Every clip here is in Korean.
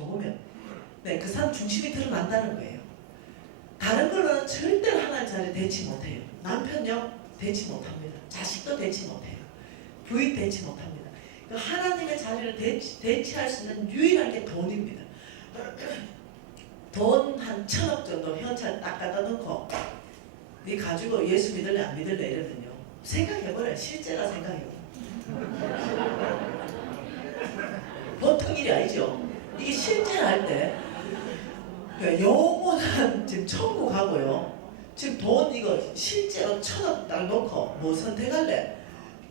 좋으면 네, 그 사람 중심이 드러난다는 거예요. 다른 걸로는 절대로 하나님 자리를 대치 못해요. 남편요 대치 못합니다. 자식도 대치 못해요. 부인 대치 못합니다. 하나님의 자리를 대치할 수 있는 유일한 게 돈입니다. 돈 한 1,000억 정도 현찰 딱 갖다 놓고 이 가지고 예수 믿을래 안 믿을래 이러면요 생각해보래. 실제라 생각해요. 보통 일이 아니죠. 이게 실제 할 때 영원한 지금 천국 가고요. 지금 돈 이거 실제로 1,000억 딱 놓고 뭐 선택할래?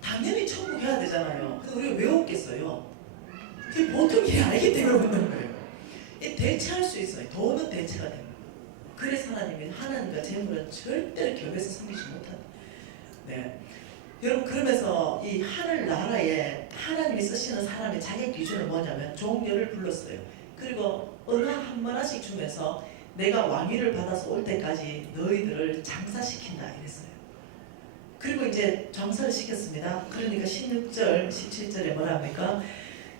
당연히 천국 해야 되잖아요. 근데 우리가 왜 없겠어요? 지금 보통 일이 아니기 때문에 없는 거예요. 이 대체할 수 있어요. 돈은 대체가 됩니다. 그래서 하나님이 하나님과 재물은 절대로 겹에서 섬기지 못한다. 네. 여러분 그러면서 이 하늘 나라에 하나님이 쓰시는 사람의 자격 기준은 뭐냐면 종려를 불렀어요. 그리고 은하 한 번씩 주면서 내가 왕위를 받아서 올 때까지 너희들을 장사시킨다 이랬어요. 그리고 이제 장사를 시켰습니다. 그러니까 16절 17절에 뭐라 합니까?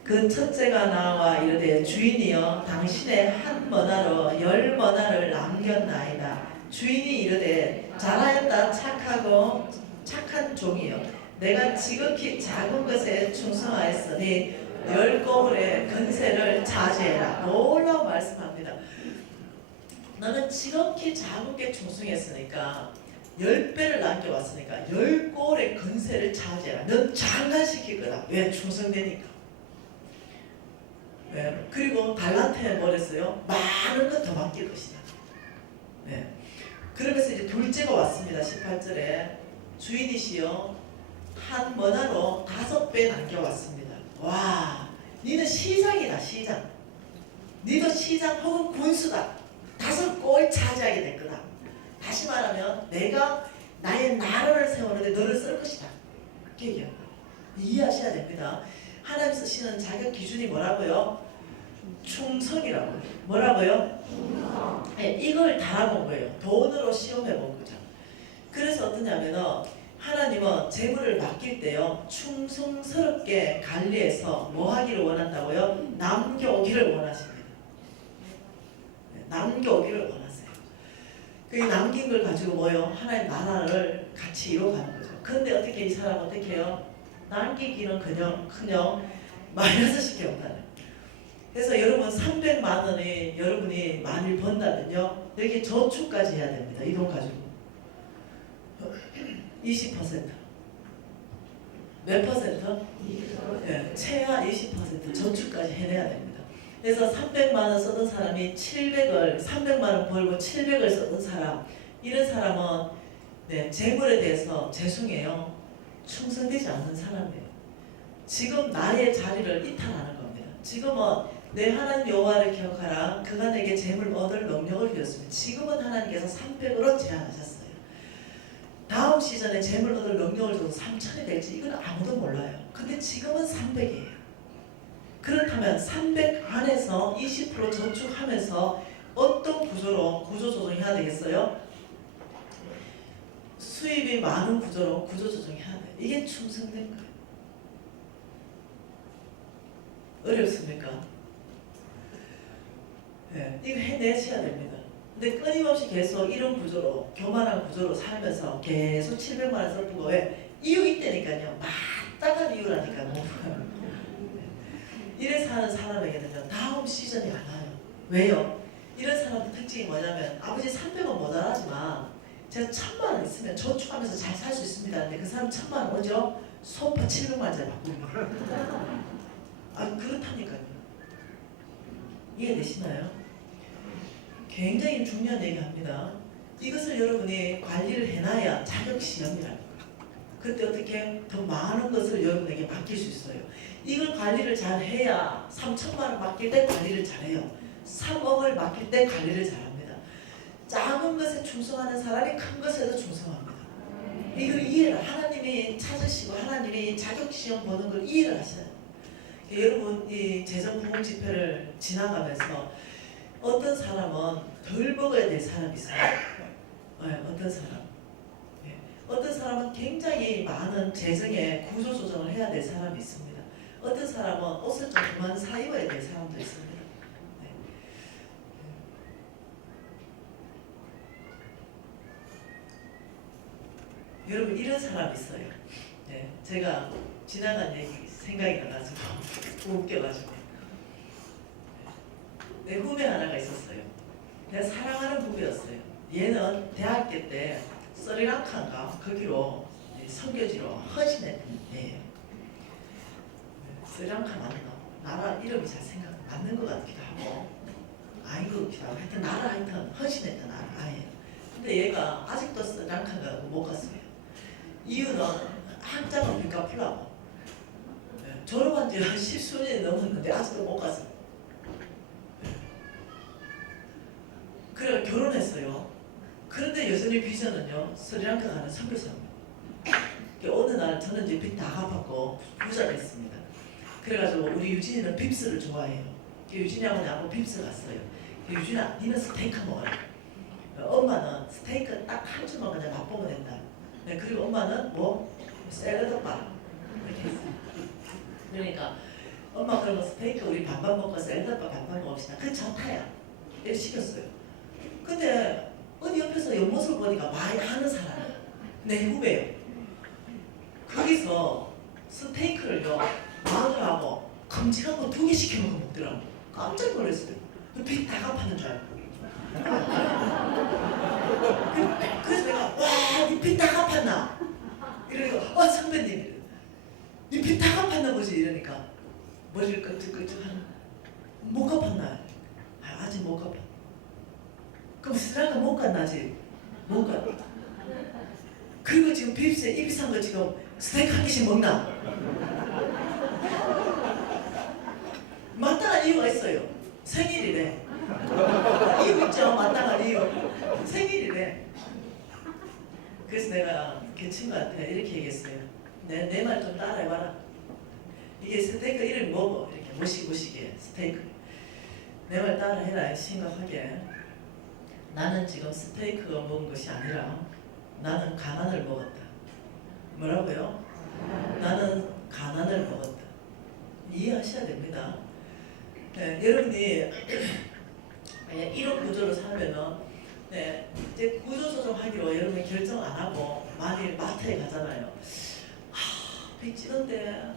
그 첫째가 나와 이르되 주인이여 당신의 한 머나로 10머나를 남겼나이다. 주인이 이르되 잘하였다 착하고 착한 종이여 내가 지극히 작은 것에 충성하였으니 10고을의 근세를 자제해라. 놀라운 말씀합니다. 너는 지극히 작은 게 충성했으니까 10배를 남겨왔으니까 10고을의 근세를 자제해라. 넌 장관시킬 거다. 왜? 충성되니까. 네. 그리고 달란트에 뭐랬어요? 많은 것 더 맡길 것이다. 네. 그러면서 이제 둘째가 왔습니다. 18절에 주인이시여 한 머나로 5배 남겨왔습니다. 와, 니는 시장이다. 시장. 니도 시장 혹은 군수다. 5골 차지하게 될 거다. 다시 말하면 내가 나의 나라를 세우는데 너를 쓸 것이다. 그렇게 얘기합니다. 이해하셔야 됩니다. 하나님 쓰시는 자격 기준이 뭐라고요? 충성이라고요. 뭐라고요? 네, 이걸 다 본 거예요. 돈으로 시험해 본 거죠. 그래서 어떠냐면 하나님은 재물을 맡길 때요 충성스럽게 관리해서 뭐 하기를 원한다고요? 남겨오기를 원하십니다. 네, 남겨오기를 원하세요. 그 남긴 걸 가지고 뭐요? 하나님 나라를 같이 이뤄가는 거죠. 근데 어떻게 이 사람 어떻게 해요? 남기기는 그냥 마이너스 시켜온다는. 그래서 여러분 300만 원이 여러분이 만일 번다면요 여기 저축까지 해야 됩니다. 이 돈 가지고 20% 몇 퍼센트? 네, 최하 20% 저축까지 해내야 됩니다. 그래서 300만 원 쓰던 사람이 300만 원 벌고 700을 쓰던 사람, 이런 사람은 네, 재물에 대해서 죄송해요. 충성되지 않는 사람이에요. 지금 나의 자리를 이탈하는 겁니다. 지금은 내 하나님 여호와를 기억하라. 그가 내게 재물 얻을 능력을 주었습니다. 지금은 하나님께서 300으로 제한하셨어요. 다음 시즌에 재물 얻을 능력을 줘서 3,000이 될지 이건 아무도 몰라요. 근데 지금은 300이에요. 그렇다면 300 안에서 20% 저축하면서 어떤 구조로 구조 조정해야 되겠어요? 수입이 많은 구조로 구조 조정해야 돼요. 이게 충성된 거예요. 어렵습니까? 네, 이거 해내셔야 됩니다. 근데 끊임없이 계속 이런 구조로 교만한 구조로 살면서 계속 700만 원 써보고 왜? 이유 있다니까요. 마땅한 이유라니까. 이래 사는 사람에게는요 다음 시즌이 안 와요. 왜요? 이런 사람의 특징이 뭐냐면 아버지 300원 모자라지만 제가 1,000만 원 있으면 저축하면서 잘 살 수 있습니다. 근데 그 사람 1,000만 원 오죠? 소파 700만 원짜리 바꾸는 거예요. 아 그렇다니까요. 이해되시나요? 굉장히 중요한 얘기합니다. 이것을 여러분이 관리를 해놔야 자격시험이라는 거예요. 그때 어떻게 더 많은 것을 여러분에게 맡길 수 있어요. 이걸 관리를 잘 해야 3,000만 원 맡길 때 관리를 잘해요. 3억을 맡길 때 관리를 잘합니다. 작은 것에 충성하는 사람이 큰 것에도 충성합니다. 이걸 이해를 하나님이 찾으시고 하나님이 자격시험 보는 걸 이해를 하셔야 돼요. 여러분 이 재정부흥집회를 지나가면서 어떤 사람은 덜 먹어야 될 사람이 있어요. 네, 어떤 사람. 네. 어떤 사람은 굉장히 많은 재정의 구조조정을 해야 될 사람이 있습니다. 어떤 사람은 옷을 좀 그만 사 입어야 될 사람도 있습니다. 네. 여러분 이런 사람 있어요. 네, 제가 지나간 얘기 생각이 나가지고 웃겨가지고 내 후배 하나가 있었어요. 내가 사랑하는 부부였어요. 얘는 대학교 때 스리랑카인가 거기로 선교지로 헌신했던 애예요. 스리랑카 맞나? 나라 이름이 잘 생각 맞는 것 같기도 하고 아닌 것 같기도 하고 하여튼 나라 하여튼 헌신했던 아이예요. 근데 얘가 아직도 스리랑카가 못 갔어요. 이유는 학자금 빚 갚으려고. 졸업한 지 한 10수년이 넘었는데 아직도 못 갔어요. 그래 결혼했어요. 그런데 여전히 비전은요 스리랑카 가는 선교사입니다. 어느 날 저는 이제 빚 다 갚았고 부자 됐습니다. 그래가지고 우리 유진이는 빕스를 좋아해요. 유진이하고 나하고 빕스 갔어요. 유진아 니는 스테이크 먹어라. 엄마는 스테이크 딱 한 줄만 그냥 맛보면 된다. 그리고 엄마는 뭐 샐러드 바 이렇게 했어요. 그러니까 엄마 그러면 스테이크 우리 반반 먹고 샐러드 바 반반 먹읍시다. 그 좋다야. 이렇게 시켰어요. 근데 어디 옆에서 옆모습을 보니까 많이 하는 사람이에요. 내 후배예요. 거기서 스테이크를요 마늘하고 큼직한 거 2개 시켜 먹고 먹더라고. 깜짝 놀랐어요. 빚 다 갚았는 줄 알고. 그래서 내가 와, 니 빚 다 갚았나? 이러니까 선배님, 니 빚 다 갚았나 보지? 이러니까 머리를 끄적끄적 하는. 못 갚았나? 아직 못 갚았. 그럼 스리랑카 못 갔나 아직? 못 갔. 그리고 지금 빕스에 입이 산 거 지금 스테이크 한 개씩 먹나? 마땅한 이유가 있어요. 생일이래. 이유 있죠? 마땅한 이유. 생일이래. 그래서 내가 그 친구한테 이렇게 얘기했어요. 내 말 좀 따라해봐라. 이게 스테이크 이름이 뭐고? 이렇게 모시게 스테이크. 내 말 따라해라. 심각하게. 나는 지금 스테이크가 먹은 것이 아니라 나는 가난을 먹었다. 뭐라고요? 나는 가난을 먹었다. 이해하셔야 됩니다. 네, 여러분이 이런 구조로 살면은 이제 구조 조정하기로 여러분이 결정 안 하고 만일 마트에 가잖아요. 빚 지는데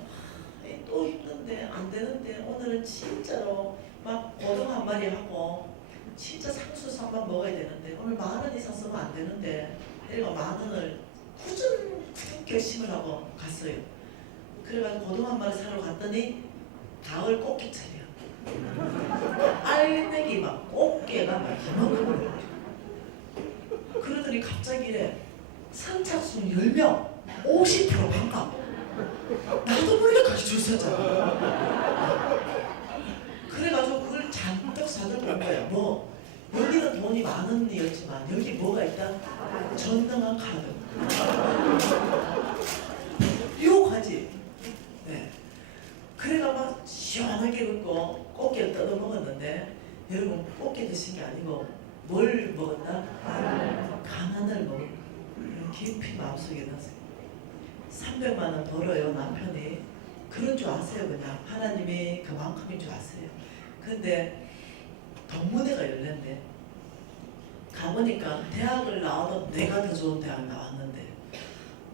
또 힘든데 안 되는데 오늘은 진짜로 막 고등 한 마리 하고 진짜 상수산만 먹어야 되는데 오늘 10,000원 이상 쓰면 안 되는데 이러고 10,000원을 굳은 결심을 하고 갔어요. 그래가지고 고등 한 마리 사러 갔더니 가을 꽃게철이야. 알맹이 막 꽃게가 막 이만큼. 그러더니 갑자기 이래 선착순 10명 50% 반값. 나도 몰래 같이 줄 섰잖아. 그래가지고 그걸 잔뜩 사들고 온 거야. 뭐 여기는 돈이 10,000원이었지만 여기 뭐가 있다? 전등한 카드. 유혹하지. 네. 그래가 막 시원하게 긋고 꽃게를 뜯어 먹었는데 여러분 꽃게 드신 게 아니고 뭘 먹었다? 가난을 먹었다. 깊이 마음속에 넣었어요. 300만 원 벌어요 남편이. 그런 줄 아세요. 그냥 하나님이 그만큼인 줄 아세요. 근데 동문회가 열렸네. 가보니까 대학을 나와도 내가 더 좋은 대학 나왔는데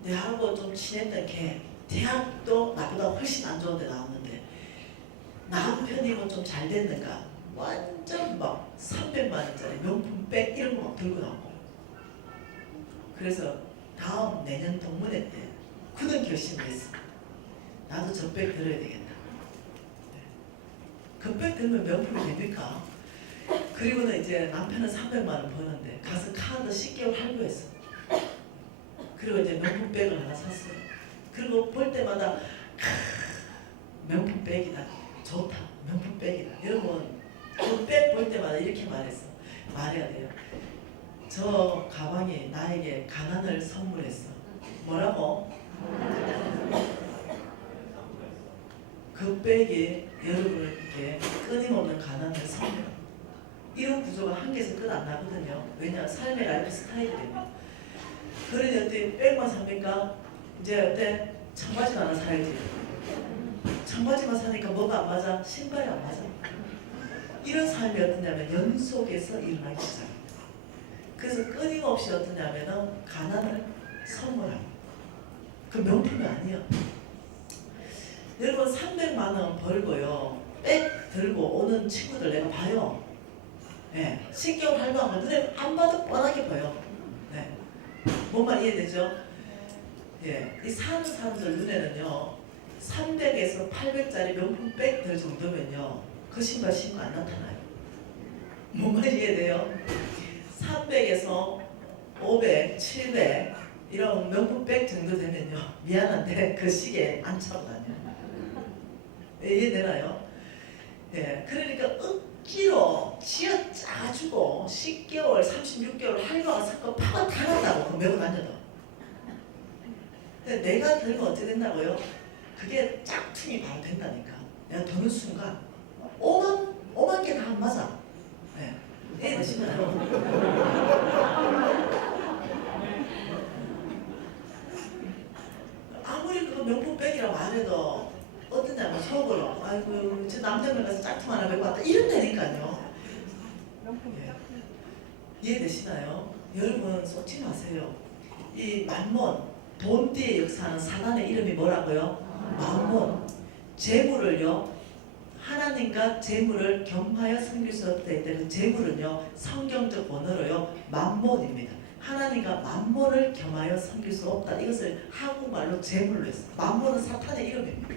내하고 좀 친했던 걔 대학도 나보다 훨씬 안 좋은 데 나왔는데 남편이 뭐 좀 잘 됐는가 완전 막 300만 원짜리 명품백 이런 거 막 들고 나오고. 그래서 다음 내년 동문회 때 굳은 결심을 했어. 나도 저 백 들어야 되겠다. 그 백 들면 명품이 됩니까? 그리고는 이제 남편은 300만 원 버는데 가서 카드 10개월 할부했어. 그리고 이제 명품백을 하나 샀어요. 그리고 볼 때마다 명품백이다. 좋다. 명품백이다. 여러분 그 백 볼 때마다 이렇게 말했어. 말해야 돼요. 저 가방이 나에게 가난을 선물했어. 뭐라고? 그 백이 여러분에게 끊임없는 가난을 선물. 이런 구조가 한계에서 끝 안 나거든요. 왜냐? 삶의 라이프 스타일이 때문에. 그러니 어때? 백만 삽니까? 이제 어때? 청바지만 하나 사야지. 청바지만 사니까 뭐가 안 맞아? 신발이 안 맞아. 이런 삶이 어떠냐면 연속해서 일어나기 시작합니다. 그래서 끊임없이 어떠냐면 가난을 선물합니다. 그 명품이 아니에요. 여러분 300만 원 벌고요. 백 들고 오는 친구들 내가 봐요. 예, 10개월 할부한 거 눈에 안 봐도 뻔하게 보여. 네. 뭔 말 이해되죠? 예, 이 사는 사람들 눈에는요 300에서 800짜리 명품 백 들 정도면요 그 신발 신고 안 나타나요. 뭔 말 이해돼요? 300에서 500, 700 이런 명품 백 정도 되면요 미안한데 그 시계에 안 차고 다녀요. 이해되나요? 예, 그러니까 억지로 쥐어 짜주고 10개월, 36개월 할부가 섞어 파가 다 난다고 그 메고 다녀도. 근데 내가 들면 어떻게 된다고요? 그게 짝퉁이 바로 된다니까. 내가 드는 순간 5만 개 다 안 맞아. 예, 이해되시나요? 아무리 그거 명품백이라고 안 해도 어떠냐면 속으로 아이고 저 남자분 가서 짝퉁 하나 메고 왔다 이런다니까요. 예. 이해되시나요? 여러분 속지 마세요. 이 만몬 돈 뒤에 역사하는 사단의 이름이 뭐라고요? 만몬. 재물을요 하나님과 재물을 겸하여 섬길 수 없다 했다는 재물은요 성경적 번호로요 만몬입니다. 하나님과 만몬을 겸하여 섬길 수 없다. 이것을 한국말로 재물로 했어요. 만몬은 사탄의 이름입니다.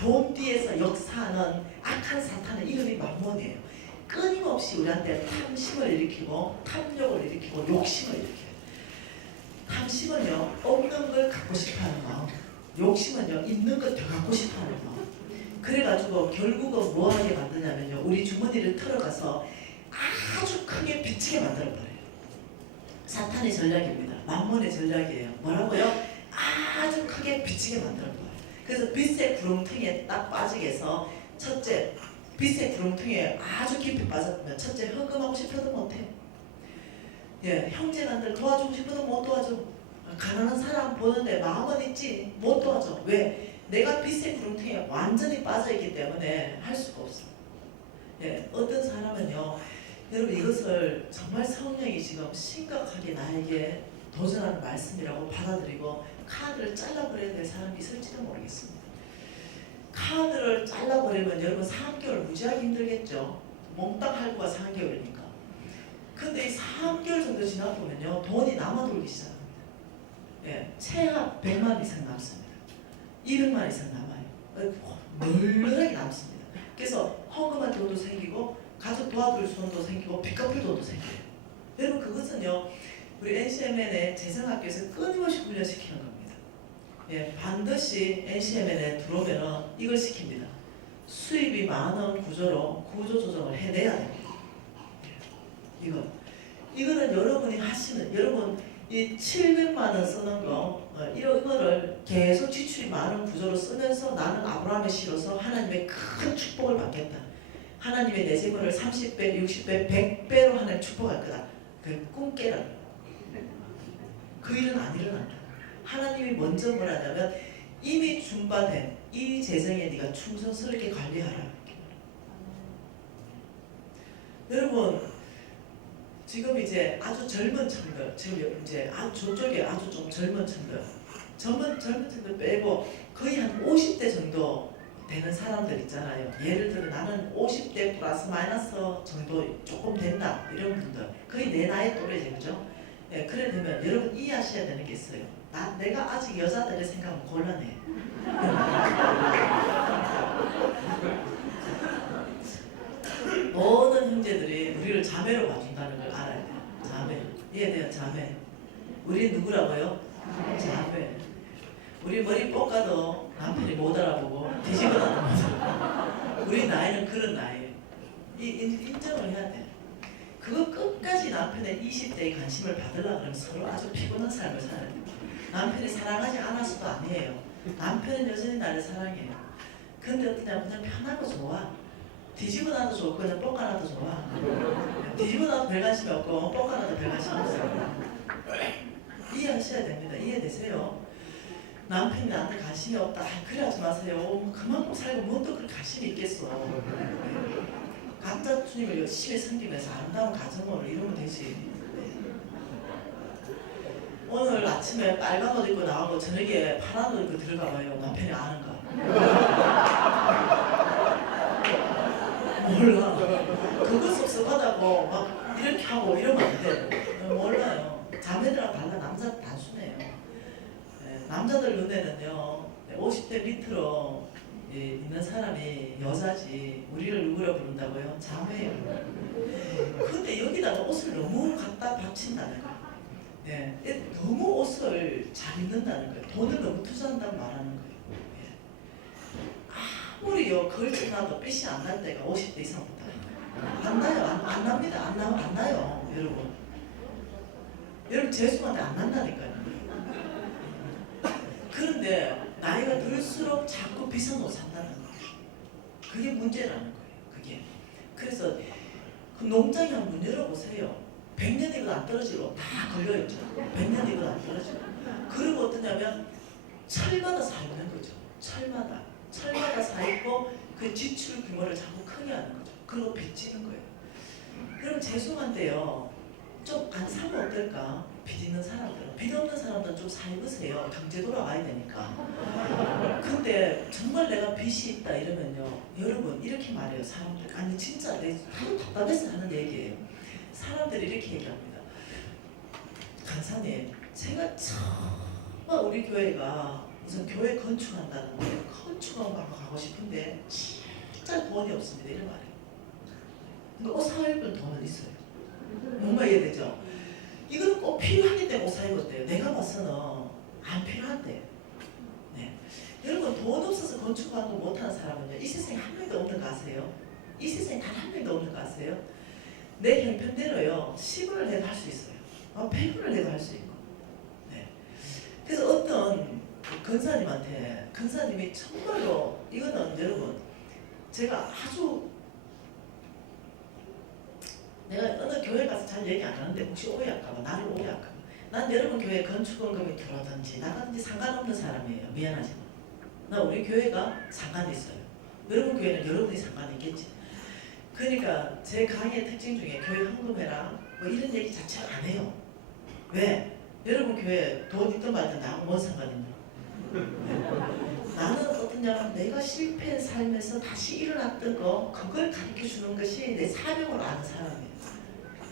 돈 뒤에서 역사하는 악한 사탄의 이름이 만몬이에요. 끊임없이 우리한테 탐심을 일으키고 탐욕을 일으키고 욕심을 일으켜요. 탐심은요 없는 걸 갖고 싶어하는 마음, 욕심은요 있는 걸 더 갖고 싶어하는 마음. 그래가지고 결국은 뭐하게 만드냐면요 우리 주머니를 털어가서 아주 크게 비치게 만들어버려요. 사탄의 전략입니다. 만몬의 전략이에요. 뭐라고요? 아주 크게 비치게 만들어버려요. 그래서 빛의 구렁텅이에 딱 빠지게 해서 첫째 빛의 구렁텅이에 아주 깊이 빠졌으면 첫째 헌금하고 싶어도 못해요. 예, 형제간들 도와주고 싶어도 못 도와줘. 가난한 사람 보는데 마음은 있지 못 도와줘. 왜? 내가 빛의 구렁텅이에 완전히 빠져있기 때문에 할 수가 없어. 예, 어떤 사람은요 여러분 이것을 정말 성령이 지금 심각하게 나에게 도전하는 말씀이라고 받아들이고 카드를 잘라버려야 될 사람이 있을지도 모르겠습니다. 카드를 잘라버리면 여러분 3개월 무지하게 힘들겠죠. 몽땅 할부가 3개월이니까. 근데 이 3개월 정도 지나보면요 돈이 남아돌기 시작합니다. 예, 최하 100만 이상 남습니다. 200만 이상 남아요. 널널하게 남습니다. 그래서 헌금할 돈도 생기고 가족 도와줄 돈도 생기고 빚 갚을 돈도 생겨요. 여러분 그것은요 우리 NCMN의 재생학교에서 끊임없이 훈련시키는 겁니다. 예, 반드시 NCMN에 들어오면 이걸 시킵니다. 수입이 많은 구조로 구조 조정을 해내야 됩니다. 이거는 여러분이 하시는 여러분 이 700만 원 쓰는 거 이거를 계속 지출이 많은 구조로 쓰면서 나는 아브라함의 씨로서 하나님의 큰 축복을 받겠다. 하나님의 내 재물을 30배, 60배, 100배로 하나님 축복할 거다. 그 꿈 깨라. 그 일은 안 일어난다. 하나님이 먼저 뭐라냐면 이미 준비된 이 재정에 네가 충성스럽게 관리하라. 여러분 지금 이제 아주 젊은 층들, 지금 이제 저쪽에 아주 좀 젊은 층들, 젊은 층들 빼고 거의 한 50대 정도 되는 사람들 있잖아요. 예를 들어 나는 50대 플러스 마이너스 정도 조금 된다 이런 분들 거의 내 나이 또래지 그죠? 네, 그래 되면 여러분 이해하셔야 되는 게 있어요. 내가 아직 여자들의 생각은 곤란해. 모든 형제들이 우리를 자매로 봐준다는 걸 알아야 돼요. 자매. 이해돼요? 자매. 우리 누구라고요? 자매. 우리 머리 볶아도 남편이 못 알아보고 뒤집어놔도 못 알아보고 우리 나이는 그런 나이에요. 인정을 해야 돼. 그거 끝까지 남편의 20대의 관심을 받으려고 그러면 서로 아주 피곤한 삶을 살아야 돼요. 남편이 사랑하지 않아서도 아니에요. 남편은 여전히 나를 사랑해요. 근데 어떠냐 그냥 편하고 좋아. 뒤집어놔도 좋고 그냥 볶아놔도 좋아. 뒤집어놔도 별 관심이 없고 볶아놔도 별 관심이 없어요. 이해하셔야 됩니다. 이해되세요? 남편이 나한테 관심이 없다. 그래 하지 마세요. 그만큼 살고 뭐 또 그렇게 관심이 있겠어. 각자 주님을 열심히 섬기면서 아름다운 가정으로 이루면 되지. 오늘 아침에 빨간 옷 입고 나오고 저녁에 파란 옷 입고 들어가 봐요. 남편이 아는가? 몰라. 그거 섭섭하다고 막 이렇게 하고 이러면 안 돼. 몰라요. 자매들하고 달라. 남자 단순해요. 네, 남자들 눈에는요 50대 밑으로 있는 사람이 여자지 우리를 누구라 부른다고요? 자매예요. 근데 여기다가 옷을 너무 갖다 바친다는 거예요. 예, 너무 옷을 잘 입는다는 거예요. 돈을 너무 투자한다고 말하는 거예요. 예. 아무리요 걸쳐놔도 핏이 안 날 때가 50대 이상부터 안 나요. 안 납니다. 안 나요. 여러분. 여러분 재수한테 안 난다니까요. 그런데 나이가 들수록 자꾸 비싼 옷 산다는 거예요. 그게 문제라는 거예요. 그게. 그래서 그 농장에 한번 열어보세요. 100년 이거 안 떨어지고 다 걸려있죠. 100년 이거 안 떨어지고. 그리고 어떠냐면 철마다 사 있는 거죠. 철마다 사 있고 그 지출 규모를 자꾸 크게 하는 거죠. 그리고 빚지는 거예요. 그럼 죄송한데요. 좀 안 사면 어떨까? 빚 있는 사람들은. 빚 없는 사람들은 좀 사 입으세요. 경제 돌아가야 되니까. 근데 정말 내가 빚이 있다 이러면요. 여러분 이렇게 말해요. 사람들. 아니 진짜 내 하도 답답해서 하는 얘기예요. 사람들이 이렇게 얘기합니다. 간사님, 제가 정말 우리 교회가 무슨 교회 건축한다는 거예요. 건축하고 가고 싶은데 진짜 돈이 없습니다. 이런 말이에요. 근데 옷 사입을 돈은 있어요. 뭔가 이해되죠? 이건 꼭 필요하기 때문에 옷 사입었대요. 내가 봐서는 안 필요한데. 네. 여러분 돈 없어서 건축하는 거 못하는 사람은요. 이 세상에 한 명도 없는 거 아세요? 이 세상에 단 한 명도 없는 거 아세요? 내 형편대로요 10원을 내도 할 수 있어요. 100원을 내도 할 수 있고. 네. 그래서 어떤 근사님한테 근사님이 정말로 이거는 여러분 제가 아주 내가 어느 교회 가서 잘 얘기 안 하는데 혹시 오해할까봐 나를 오해할까봐 난 여러분 교회 건축원금이 들어오든지 나가든지 상관없는 사람이에요. 미안하지만 나 우리 교회가 상관이 있어요. 여러분 교회는 여러분이 상관이 있겠지. 그러니까 제 강의의 특징 중에 교회 헌금해라 뭐 이런 얘기 자체를 안 해요. 왜? 여러분 교회 돈 있든 말든 나하고 뭔 상관이냐. 나는 어떠냐면 내가 실패한 삶에서 다시 일어났던 거 그걸 가르쳐주는 것이 내 사명으로 아는 사람이에요.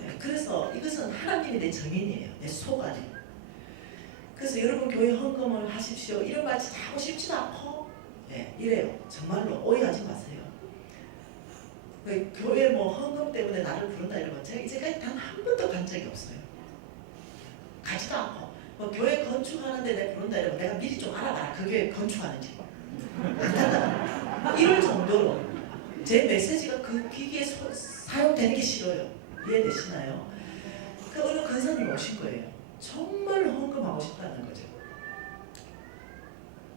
네, 그래서 이것은 하나님이 내 정인이에요. 내 속 안에. 그래서 여러분 교회 헌금을 하십시오. 이런 말 진짜 하고 싶지도 않고 네, 이래요. 정말로 오해하지 마세요. 교회 뭐 헌금 때문에 나를 부른다 이런 건 제가 이제까지 단 한 번도 간 적이 없어요. 가지도 않고 뭐 교회 건축하는데 내가 부른다 이러면 내가 미리 좀 알아봐라. 그 교회 건축하는지 안 간다. 이럴 정도로 제 메시지가 그 기기에 사용되는 게 싫어요. 이해되시나요? 그 어느 근사님 오신 거예요. 정말 헌금하고 싶다는 거죠.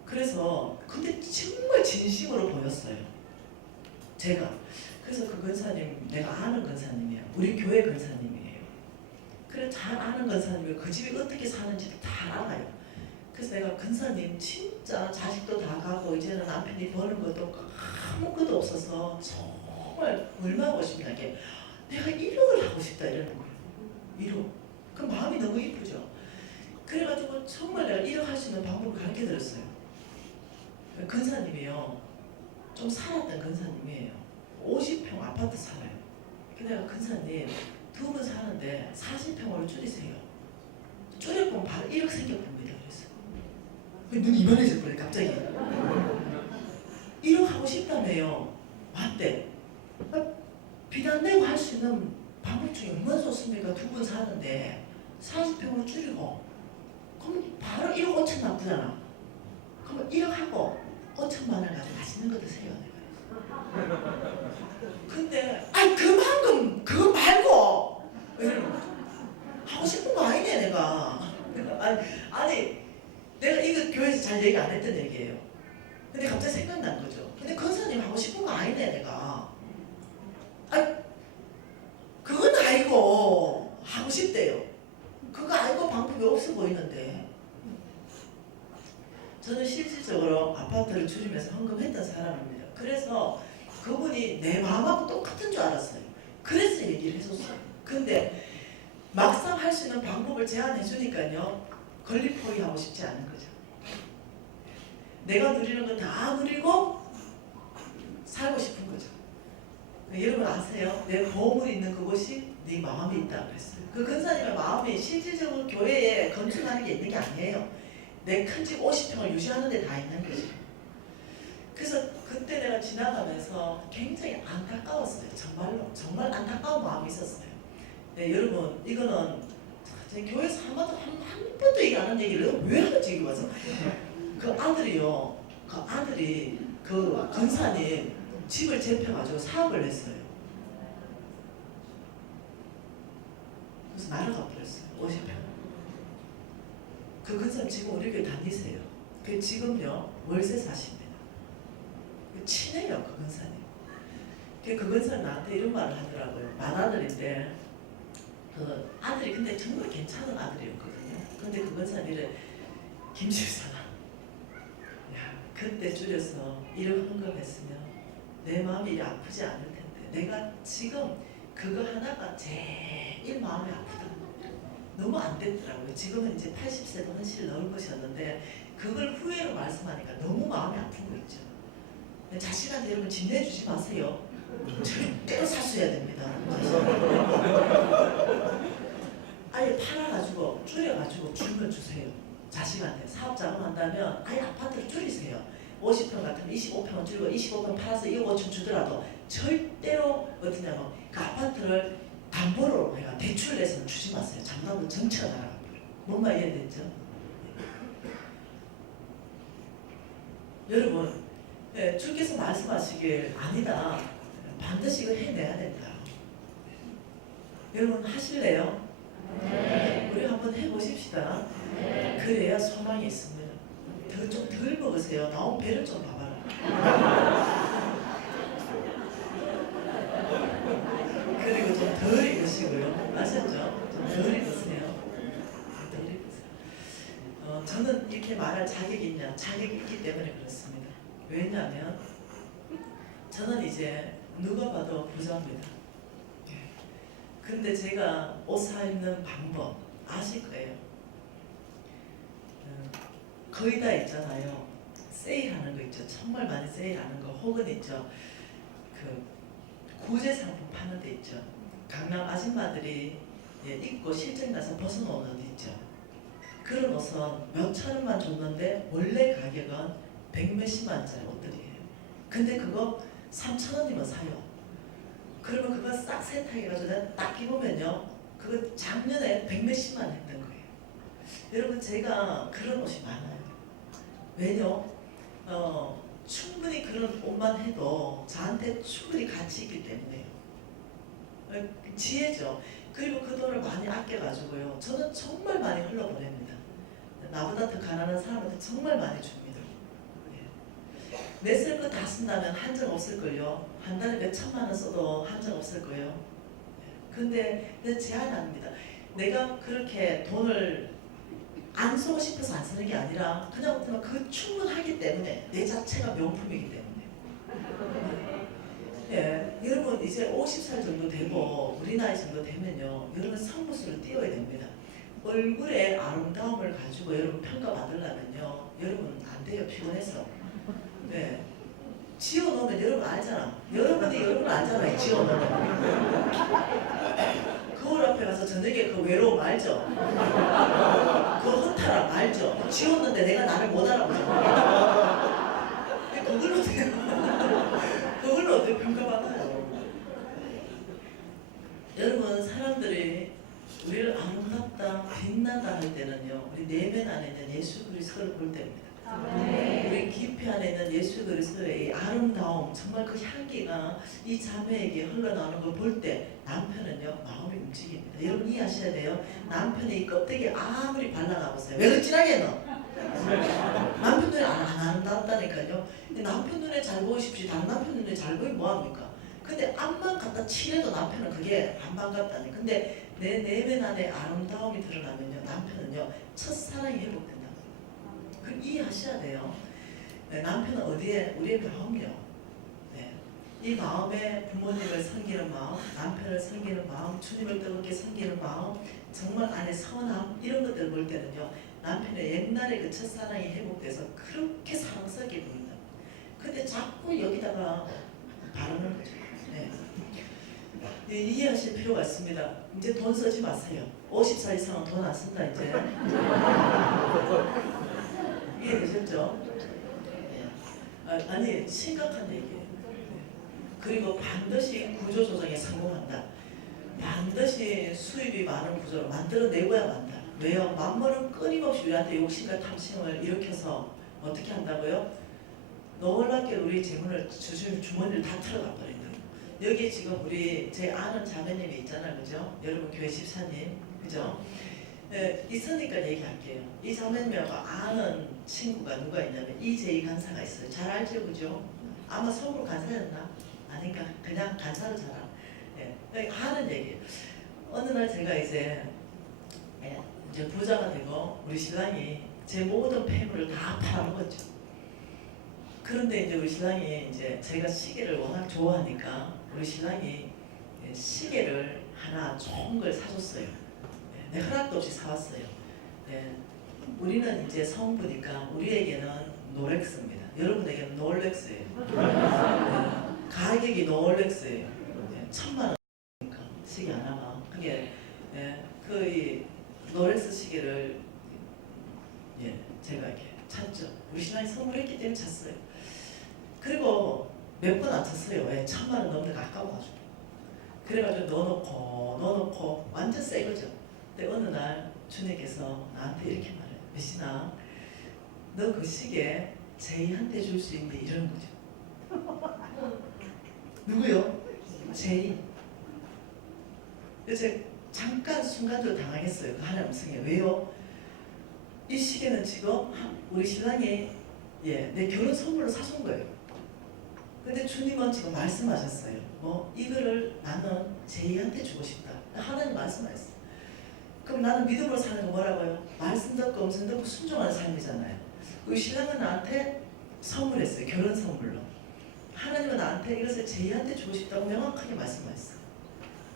그래서 근데 정말 진심으로 보였어요. 제가 그래서 그 근사님 내가 아는 근사님이에요. 우리 교회 근사님이에요. 그래 잘 아는 근사님이 그 집이 어떻게 사는지 다 알아요. 그래서 내가 근사님 진짜 자식도 다 가고 이제는 남편이 버는 것도 아무것도 없어서 정말 얼마나 싶다게 내가 1억을 하고 싶다 이러는 거예요. 1억. 그 마음이 너무 이쁘죠. 그래가지고 정말 내가 1억 할 수 있는 방법을 가르쳐드렸어요. 근사님이요. 좀 살았던 근사님이에요. 50평 아파트 살아요. 내가 근사님 2분 사는데 40평으로 줄이세요. 줄여보면 바로 1억 생겨봅니다. 그래서 눈이 이만해질 거예요. 갑자기 1억 하고 싶다며요. 맞대. 빚 안 내고 할 수 있는 방법 중에 얼마나 좋습니까? 2분 사는데 40평으로 줄이고 그럼 바로 1억 5천 남잖아. 그럼 1억 하고 5천만 원 가지고 맛있는 거 드세요. 근데 아니 그만큼 그거 말고 하고 싶은 거 아니네 내가. 아니 내가 이거 교회에서 잘 얘기 안 했던 얘기예요. 근데 갑자기 생각난 거죠. 근데 권사님 하고 싶은 거 아니네 내가. 아니 그건 아니고 하고 싶대요. 그거 알고 방법이 없어 보이는데 저는 실질적으로 아파트를 줄이면서 헌금했던 사람입니다. 그래서 그분이 내 마음하고 똑같은 줄 알았어요. 그래서 얘기를 했었어요. 근데 막상 할 수 있는 방법을 제안해 주니까요. 권리포기하고 싶지 않은 거죠. 내가 누리는 거 다 누리고 살고 싶은 거죠. 여러분 아세요? 내 보물이 있는 그곳이 네 마음에 있다고 그랬어요. 그 근사님의 마음이 실질적으로 교회에 건축하는 게 있는 게 아니에요. 내 큰 집 50평을 유지하는 데 다 있는 거죠. 그래서 그때 내가 지나가면서 굉장히 안타까웠어요. 정말로. 정말 안타까운 마음이 있었어요. 네, 여러분 이거는 교회에서 한 번도 얘기 안 한 얘기를 왜 하지 이거 와서. 그 아들이 그 근사님 집을 재펴가지고 사업을 했어요. 그래서 날아가 버렸어요. 50평. 그 근사님 지금 우리 교회 다니세요. 그 지금요 월세 사십니다. 친해요 그 근사님. 그 근사님 나한테 이런 말을 하더라고요. 맏아들인데 그 아들이 근데 정말 괜찮은 아들이었거든요. 근데 그 근사님이 김집사가 그때 줄여서 일을 헌금했으면 내 마음이 이리 아프지 않을 텐데 내가 지금 그거 하나가 제일 마음이 아프다. 너무 안 됐더라고요. 지금은 이제 80세도 헌신을 넣을 것이었는데 그걸 후회로 말씀하니까 너무 마음이 아픈 거 있죠. 자식한테 여러분 집 내주지 마세요. 절대로 사수해야 됩니다. 아예 팔아가지고 줄여가지고 주면 주세요. 자식한테 사업 자금한다면 아예 아파트를 줄이세요. 50평 같으면 25평을 줄이고 25평 팔아서 2억 5천 주더라도 절대로 어떠냐면 그 아파트를 담보로 내가 대출을 내서 주지 마세요. 장담은 정치가 나가버려요. 뭔 말 이해됐죠? 여러분 주께서 말씀하시길 아니다. 반드시 이거 해내야 된다. 여러분 하실래요? 네. 우리 한번 해보십시다. 네. 그래야 소망이 있습니다. 좀 덜 먹으세요. 나온 배를 좀 봐봐라. 그리고 좀 덜 익으시고요. 아셨죠? 좀 덜 익으세요. 덜 익으세요. 저는 이렇게 말할 자격이 있냐? 자격이 있기 때문에 그렇습니다. 왜냐하면 저는 이제 누가 봐도 부자입니다. 근데 제가 옷 사입는 방법 아실 거예요. 거의 다 있잖아요. 세일하는 거 있죠. 정말 많이 세일하는 거. 혹은 있죠. 그 구제 상품 파는 데 있죠. 강남 아줌마들이 입고 실전 가서 벗어놓는 옷 있죠. 그런 옷은 몇천 원만 줬는데 원래 가격은 100몇십만 원짜리 옷들이에요. 근데 그거 3천 원이면 사요. 그러면 그거 싹 세탁해가지고 딱 입으면요. 그거 작년에 100몇십만 원 했던 거예요. 여러분 제가 그런 옷이 많아요. 왜냐? 충분히 그런 옷만 해도 저한테 충분히 가치 있기 때문에요. 지혜죠. 그리고 그 돈을 많이 아껴가지고요. 저는 정말 많이 흘러보냅니다. 나보다 더 가난한 사람한테 정말 많이 줍니다. 내 쓸 거 다 쓴다면 한정 없을걸요. 한 달에 몇 천만 원 써도 한정 없을거예요. 근데 제한 아닙니다. 내가 그렇게 돈을 안 쓰고 싶어서 안 쓰는 게 아니라 그냥 그 충분하기 때문에 내 자체가 명품이기 때문에. 예, 여러분 이제 50살 정도 되고 우리 나이 정도 되면요. 여러분 성부수를 띄워야 됩니다. 얼굴의 아름다움을 가지고 여러분 평가받으려면요. 여러분 안 돼요. 피곤해서. 네. 지어놓으면 여러분 알잖아. 여러분이 여러분 알잖아요. 지어놓으면. 거울 앞에 가서 저녁에 그 외로움 알죠? 그 허탈함 알죠? 지웠는데 내가 나를 못 알아보잖아. 그걸로 돼요. 그걸로 어떻게 평가받아요? 여러분 사람들이 우리를 아름답다, 빛나다 할 때는요. 우리 내면 안에 있는 예수 그리스도를 볼 때입니다. 우리 깊이 안에 있는 예수 그리스도의 아름다움, 정말 그 향기가 이 자매에게 흘러나오는 걸 볼 때 남편은요 마음이 움직입니다. 여러분 이해하셔야 돼요. 남편이 이 껍데기 아무리 발라놔보세요. 왜 그렇지나게 너? 남편 눈에 안 아름답다니까요. 남편 눈에 잘 보이십시오. 다른 남편 눈에 잘 보이면 뭐합니까? 근데 앞만 갖다 칠해도 남편은 그게 안 반갑다니. 근데 내 내면 안에 아름다움이 드러나면요 남편은요 첫사랑이 회복된다. 그럼 이해하셔야 돼요. 네, 남편은 어디에? 우리의 마음이요. 네. 이 마음에 부모님을 섬기는 마음, 남편을 섬기는 마음, 주님을 뜨겁게 섬기는 마음, 정말 안에 선함 이런 것들을 볼 때는요 남편의 옛날에 그 첫사랑이 회복돼서 그렇게 사랑스럽게 보인다. 근데 자꾸 여기다가 바르는 거죠. 네. 네, 이해하실 필요가 있습니다. 이제 돈 쓰지 마세요. 50살 이상은 돈 안 쓴다 이제. 이해되셨죠? 네. 아니 심각한 얘기예요. 네. 그리고 반드시 구조조정에 성공한다. 반드시 수입이 많은 구조로 만들어내고야 만다. 왜요? 만물은 끊임없이 우리한테 욕심과 탐심을 일으켜서 어떻게 한다고요? 노을밖에 우리 재물을 주머니를 다 털어가 버린다. 여기 지금 우리 제 아는 자매님이 있잖아요, 그죠? 여러분 교회 집사님, 그죠? 네, 있으니까 얘기할게요. 이 자매님하고 아는 친구가 누가 있냐면 이재희 간사가 있어요. 잘 알죠, 그죠? 아마 서울 간사였나? 아닌가? 그냥 간사로 잘 알아. 네, 하는 얘기예요. 어느 날 제가 이제 부자가 되고 우리 신랑이 제 모든 폐물을 다 팔아먹었죠. 그런데 이제 우리 신랑이 이제 제가 시계를 워낙 좋아하니까 우리 신랑이 시계를 하나 좋은 걸 사줬어요. 네, 허락도 없이 사왔어요. 네, 우리는 이제 성부니까 우리에게는 노렉스입니다. 여러분에게는 롤렉스예요. 네, 가격이 롤렉스예요. 네, 1000만 원이니까 시계 하나가. 그게 그 롤렉스 시계를 제가 이렇게 찼죠. 우리 신랑이 선물했기 때문에 찼어요. 그리고 몇 번 안 찼어요. 왜? 1000만 원 넘는 거 아까워가지고. 그래가지고 넣어놓고 완전 새 거죠. 근데 어느 날 주님께서 나한테 이렇게 말해요. 미신아, 너 그 시계 제이한테 줄 수 있니? 이러는 거죠. 누구요? 제이. 그래서 제가 잠깐 순간적으로 당황했어요. 그 하나님 음성에. 왜요? 이 시계는 지금 우리 신랑이 내 결혼 선물로 사준 거예요. 근데 주님은 지금 말씀하셨어요. 이거를 나는 제이한테 주고 싶다. 하나님 말씀하셨어요. 그럼 나는 믿음으로 사는 거 뭐라고요? 말씀 듣고 음성 듣고 순종하는 삶이잖아요. 우리 신랑은 나한테 선물했어요. 결혼 선물로. 하나님은 나한테 이것을 제이한테 주고 싶다고 명확하게 말씀하셨어요.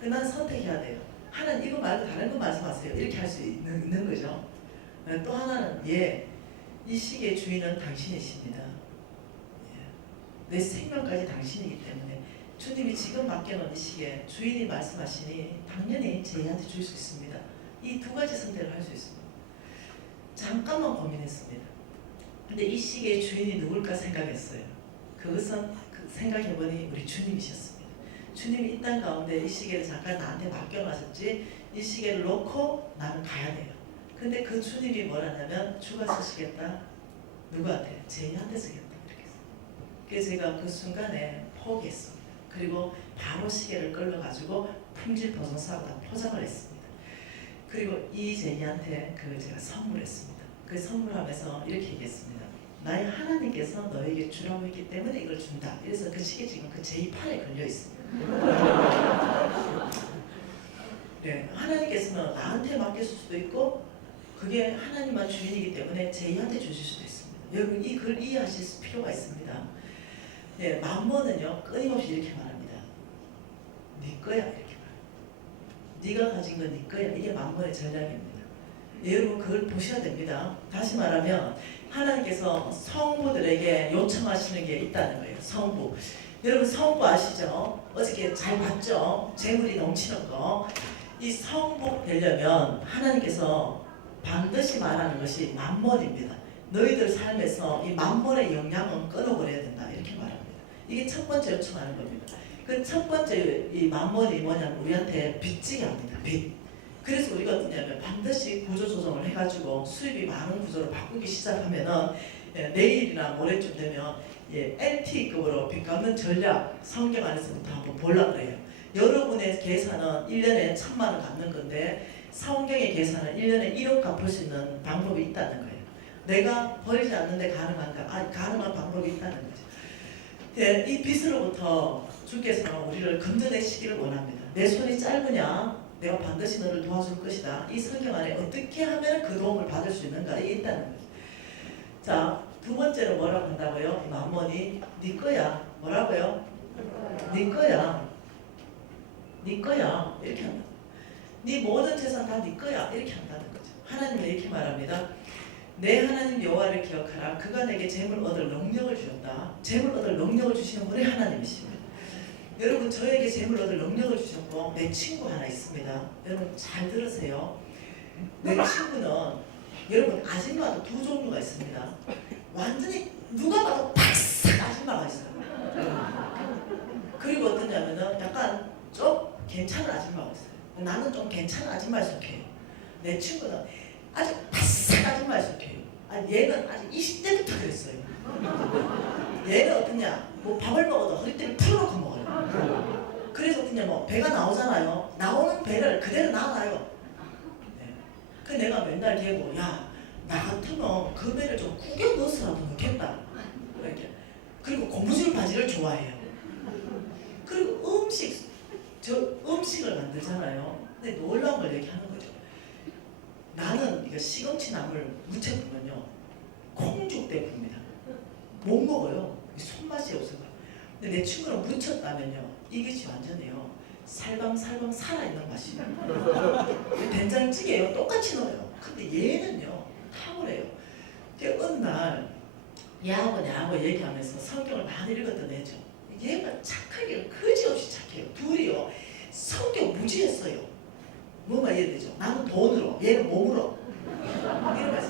난 선택해야 돼요. 하나님 이거 말고 다른 거 말씀하세요. 이렇게 할 수 있는 거죠. 또 하나는 이 시계의 주인은 당신이십니다. 내 생명까지 당신이기 때문에 주님이 지금 맡겨놓은 이 시계 주인이 말씀하시니 당연히 제이한테 줄 수 있습니다. 이 두 가지 선택을 할 수 있습니다. 잠깐만 고민했습니다. 근데 이 시계의 주인이 누굴까 생각했어요. 그것은 생각해보니 우리 주님이셨습니다. 주님이 이 땅 가운데 이 시계를 잠깐 나한테 맡겨놨었지 이 시계를 놓고 나는 가야 돼요. 근데 그 주님이 뭐라냐면 주가 쓰시겠다. 누구한테? 제이한테 쓰겠다. 이렇게 했어요. 그래서 제가 그 순간에 포기했습니다. 그리고 바로 시계를 끌러가지고 품질 보증서하고 다 포장을 했습니다. 그리고 이 제이한테 그걸 제가 선물했습니다. 그 선물하면서 이렇게 얘기했습니다. 나의 하나님께서 너에게 주라고 했기 때문에 이걸 준다. 그래서 그 시계 지금 그 제이 팔에 걸려 있습니다. 네, 하나님께서는 나한테 맡길 수도 있고 그게 하나님만 주인이기 때문에 제이한테 주실 수도 있습니다. 여러분 이 글 이해하실 필요가 있습니다. 네, 만mon은요 끊임없이 이렇게 말합니다. 네 거야 이렇게 말합니다. 네가 가진 건 네 거야. 이게 만mon의 전략입니다. 여러분 그걸 보셔야 됩니다. 다시 말하면 하나님께서 성부들에게 요청하시는 게 있다는 거예요. 성부. 여러분 성부 아시죠? 어저께 잘 봤죠? 재물이 넘치는 거. 이 성부 되려면 하나님께서 반드시 말하는 것이 만mon입니다. 너희들 삶에서 이 만몬의 영향은 끊어버려야 된다. 이렇게 말합니다. 이게 첫 번째 요청하는 겁니다. 그 첫 번째 이 만몬이 뭐냐면 우리한테 빚지게 합니다. 빚. 그래서 우리가 어떠냐면 반드시 구조조정을 해가지고 수입이 많은 구조로 바꾸기 시작하면은 내일이나 모레쯤 되면 LT급으로 빚 갚는 전략 성경 안에서부터 한번 보려고 그래요. 여러분의 계산은 1년에 1000만 원 갚는 건데 성경의 계산은 1년에 1억 갚을 수 있는 방법이 있다는 거예요. 내가 버리지 않는데 가능한가? 가능한 방법이 있다는 거죠. 이 빚으로부터 주께서 우리를 건져내시기를 원합니다. 내 손이 짧으냐? 내가 반드시 너를 도와줄 것이다. 이 성경 안에 어떻게 하면 그 도움을 받을 수 있는가? 이게 있다는 거죠. 자, 두 번째로 뭐라고 한다고요? 만몬이 네 거야. 뭐라고요? 네 거야. 네 거야. 이렇게 한다. 네 모든 재산 다 네 거야. 이렇게 한다는 거죠. 하나님은 이렇게 말합니다. 내 하나님 여호와를 기억하라. 그가 내게 재물 얻을 능력을 주셨다. 재물 얻을 능력을 주시는 분이 하나님이십니다. 여러분 저에게 재물 얻을 능력을 주셨고 내 친구 하나 있습니다. 여러분 잘 들으세요. 내 친구는 여러분 아줌마도 두 종류가 있습니다. 완전히 누가 봐도 팍싹 아줌마가 있어요. 그리고 어떠냐면은 약간 좀 괜찮은 아줌마가 있어요. 나는 좀 괜찮은 아줌마에 속해요. 내 친구는 아주 바싹 아줌마에 속해요. 얘는 아직 20대부터 그랬어요. 얘는 어떠냐? 뭐 밥을 먹어도 허리띠를 풀어놓고 먹어요. 그래서 어떠냐? 뭐 배가 나오잖아요. 나오는 배를 그대로 놔놔요. 네. 그 내가 맨날 걔고 야, 나 같으면 그 배를 좀 구겨 넣어서라도 넣겠다. 이렇게. 그리고 고무줄 바지를 좋아해요. 그리고 음식을 만들잖아요. 근데 놀라운 걸 얘기하는 거죠. 나는 이거 시금치 나물 무쳐보면요 콩죽대입니다. 못 먹어요. 손맛이 없어서. 근데 내 친구는 무쳤다면요 이것이 완전해요. 살방살방 살아있는 맛이에요. 된장찌개요 똑같이 넣어요. 근데 얘는요 탕후래요. 어느 날 얘하고 내하고 얘기하면서 성경을 많이 읽었던 애죠. 얘가 착하게 거지없이 착해요. 둘이요 성경 무지했어요. 뭐만 이해되죠? 나는 돈으로, 얘는 몸으로. 이러면서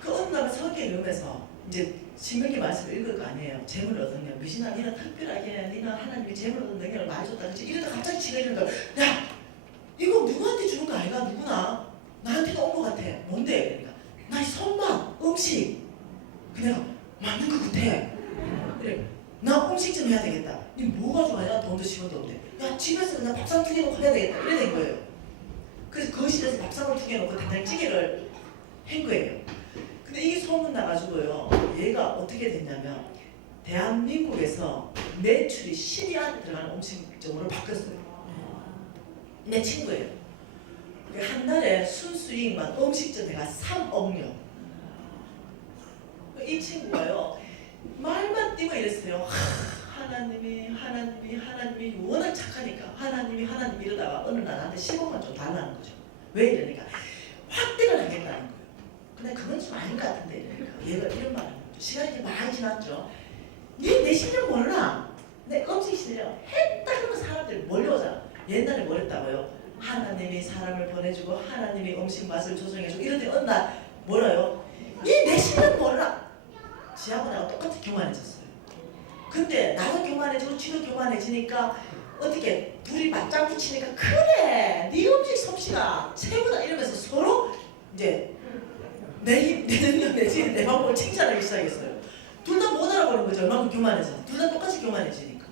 그 어느 날 성경 읽으면서 이제 신명기 말씀을 읽을 거 아니에요. 재물 얻은 게 미신아 니는 특별하게 니는 하나님이 재물 얻는 능력을 많이 줬다. 그치? 이러다 갑자기 지가 이러는 거야. 야 이거 누구한테 주는 거 아이가? 누구나? 나한테도 온 거 같아. 뭔데? 그러니까 나 선박, 음식. 그냥 맞는 거 같아. 그래. 나 음식 좀 해야 되겠다. 니 뭐가 좋아야 돈도 시간도 없대. 야 집에서 그냥 밥상 2개 놓고 해야 되겠다. 이래 된 거예요. 그래서 거실에서 밥상을 2개 놓고 된장찌개를 한 거예요. 근데 이게 소문 나가지고요. 얘가 어떻게 됐냐면 대한민국에서 매출이 10위 안에 들어가는 음식점으로 바뀌었어요. 내 친구예요. 한 달에 순수익만 음식점 내가 3억요. 이 친구가요. 말만 띄고 이랬어요. 하나님이 워낙 착하니까 하나님이 이러다가 어느 날 나한테 10억만 좀 달라는 거죠. 왜 이러니까 확대를 하겠다는 거예요. 근데 그건 좀 아닌 것 같은데 이러니까 얘가 이런 말을 했죠. 시간이 이제 많이 지났죠. 내 실력 모르나? 내 음식 실력 했다 그러면 사람들이 몰려오잖아. 옛날에 뭐랬다고요? 하나님이 사람을 보내주고 하나님이 음식 맛을 조정해주고 이러더니 어느 날 뭐라요? 내 실력 모르나? 지하고 나랑 똑같이 교만해졌어요. 근데 나도 교만해지고 지도 교만해지니까 어떻게 둘이 맞짱 붙이니까 그래 네 음식 솜씨가 최고다 이러면서 서로 이제 내 능력 내지 내 방법을 칭찬하기 시작했어요. 둘 다 못 알아보는 거죠. 얼마큼 교만해서 둘 다 똑같이 교만해지니까.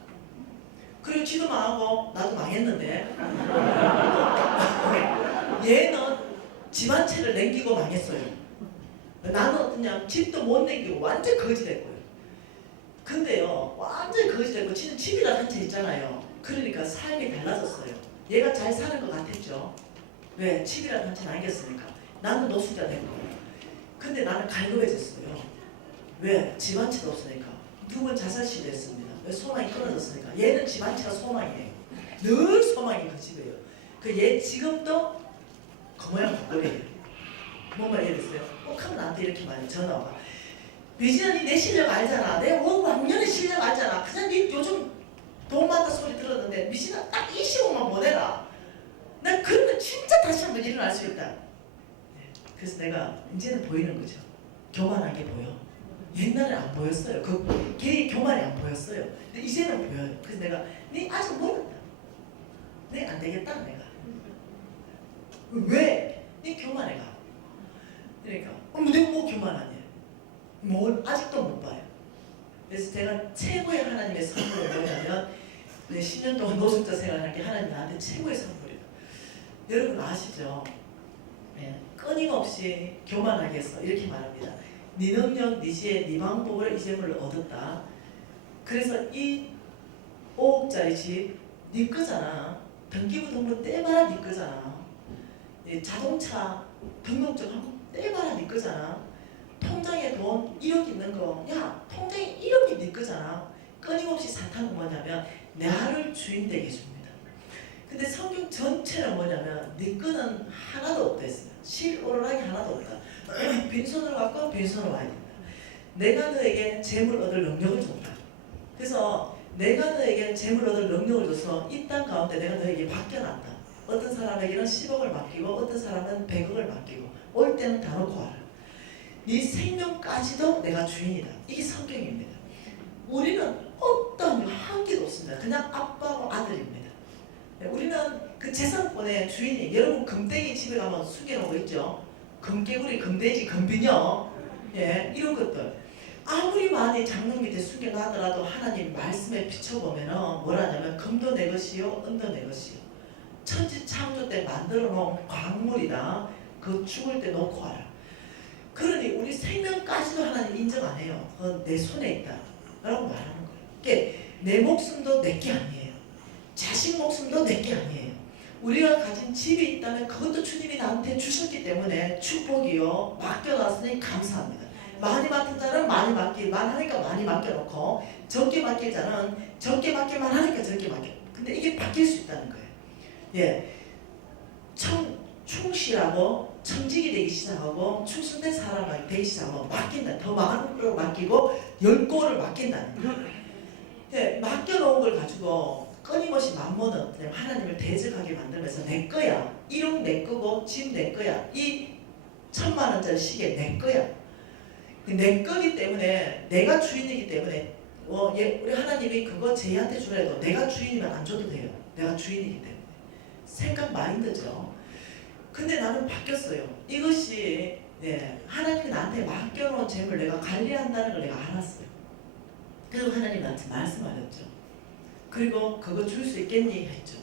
그리고 지도 망하고 나도 망했는데 얘는 집 한 채를 남기고 망했어요. 나는 어떠냐 집도 못 남기고 완전 거지 됐고요. 근데요 완전 거지 됐고 지는 집이라 한 채 있잖아요. 그러니까 삶이 달라졌어요. 얘가 잘 사는 것 같았죠. 왜? 집이라 한 채 남겼으니까. 나는 노숙자 된 거예요. 근데 나는 갈급해졌어요. 왜? 집 한 채도 없으니까. 누군 자살시도 했습니다. 왜? 소망이 끊어졌으니까. 얘는 집 한 채가 소망이에요. 늘 소망이 그 집이에요. 얘 지금도 그 모양 그 꼴이에요. 뭔가 이해됐어요? 꼭 하면 나한테 이렇게 말해. 전화 와. 미진아 니 내 실력 알잖아. 내 왕년의 실력 알잖아. 그냥 니 요즘 돈 많다 소리 들었는데 미진아 딱 25만 보내라. 나 그러면 진짜 다시 한번 일어날 수 있다. 네. 그래서 내가 이제는 보이는 거죠. 교만하게 보여. 옛날에 안 보였어요. 걔의 교만이 안 보였어요. 근데 이제는 보여요. 그래서 내가 니 아직 모른다. 내 안 되겠다 내가. 왜? 니 교만해가. 그러니까 내가 뭐 교만하냐. 뭘 아직도 못 봐요. 그래서 제가 최고의 하나님의 선물이 뭐냐면 10년 동안 노숙자 생활할 때 하나님 나한테 최고의 선물이에요. 여러분 아시죠? 네, 끊임없이 교만하게 해서 이렇게 말합니다. 네 능력, 네 지혜, 네 방법을 이 재물을 얻었다. 그래서 이 5억짜리 집 네 거잖아. 등기부등본 떼봐라 네 거잖아. 자동차 등록증 한번 떼봐라 네 거잖아. 통장에 돈 1억 있는 거, 야 통장에 1억이 네 거잖아. 끊임없이 사탄은 뭐냐면 나를 주인 되게 해줍니다. 근데 성경 전체는 뭐냐면 네 거는 하나도 없다 했어요. 실오르락이 하나도 없다. 빈손으로 갖고 빈손으로 와야 된다. 내가 너에게 재물 얻을 능력을 줬다. 그래서 내가 너에게 재물 얻을 능력을 줘서 이 땅 가운데 내가 너에게 맡겨놨다. 어떤 사람에게는 10억을 맡기고 어떤 사람은 100억을 맡기고 올 때는 다 놓고 와라. 네 생명까지도 내가 주인이다. 이게 성경입니다. 우리는 어떤 한계도 없습니다. 그냥 아빠와 아들입니다. 우리는 그 재산권의 주인이, 여러분 금땡이 집에 가면 숨겨놓은 거 있죠? 금개구리, 금돼지, 금비녀, 예, 이런 것들 아무리 많이 장롱 밑에 숨겨놔더라도 하나님 말씀에 비춰보면은 뭐라냐면 금도 내 것이요 은도 내 것이요 천지 창조 때 만들어 놓은 광물이다. 그 죽을 때 놓고 와라. 그러니 우리 생명까지도 하나님 인정 안 해요. 그건 내 손에 있다 라고 말하는 거예요. 그러니까 내 목숨도 내게 아니에요. 자식 목숨도 내게 아니에요. 우리가 가진 집이 있다면 그것도 주님이 나한테 주셨기 때문에 축복이요 맡겨놨으니 감사합니다. 많이 맡은 자는 많이 맡길만 하니까 많이 맡겨놓고 적게 맡길 자는 적게 맡길만 하니까 적게 맡겨. 근데 이게 바뀔 수 있다는 거예요. 예, 충실하고 청직이 되기 시작하고 충성된 사람이 되기 시작하고 맡긴다. 더 많은 걸 맡기고 10골을 맡긴다는 거예요. 예, 맡겨놓은 걸 가지고 끊임없이 맘모는 하나님을 대적하게 만들면서 내 거야. 1억 내 거고 집 내 거야. 이 1000만원짜리 시계 내 거야. 내 거기 때문에 내가 주인이기 때문에 우리 하나님이 그거 쟤한테 주라도 내가 주인이면 안 줘도 돼요. 내가 주인이기 때문에. 생각 마인드죠. 근데 나는 바뀌었어요. 이것이 하나님이 나한테 맡겨놓은 재물 내가 관리한다는 걸 내가 알았어요. 그리고 하나님 나한테 말씀하셨죠. 그리고 그거 줄 수 있겠니? 했죠.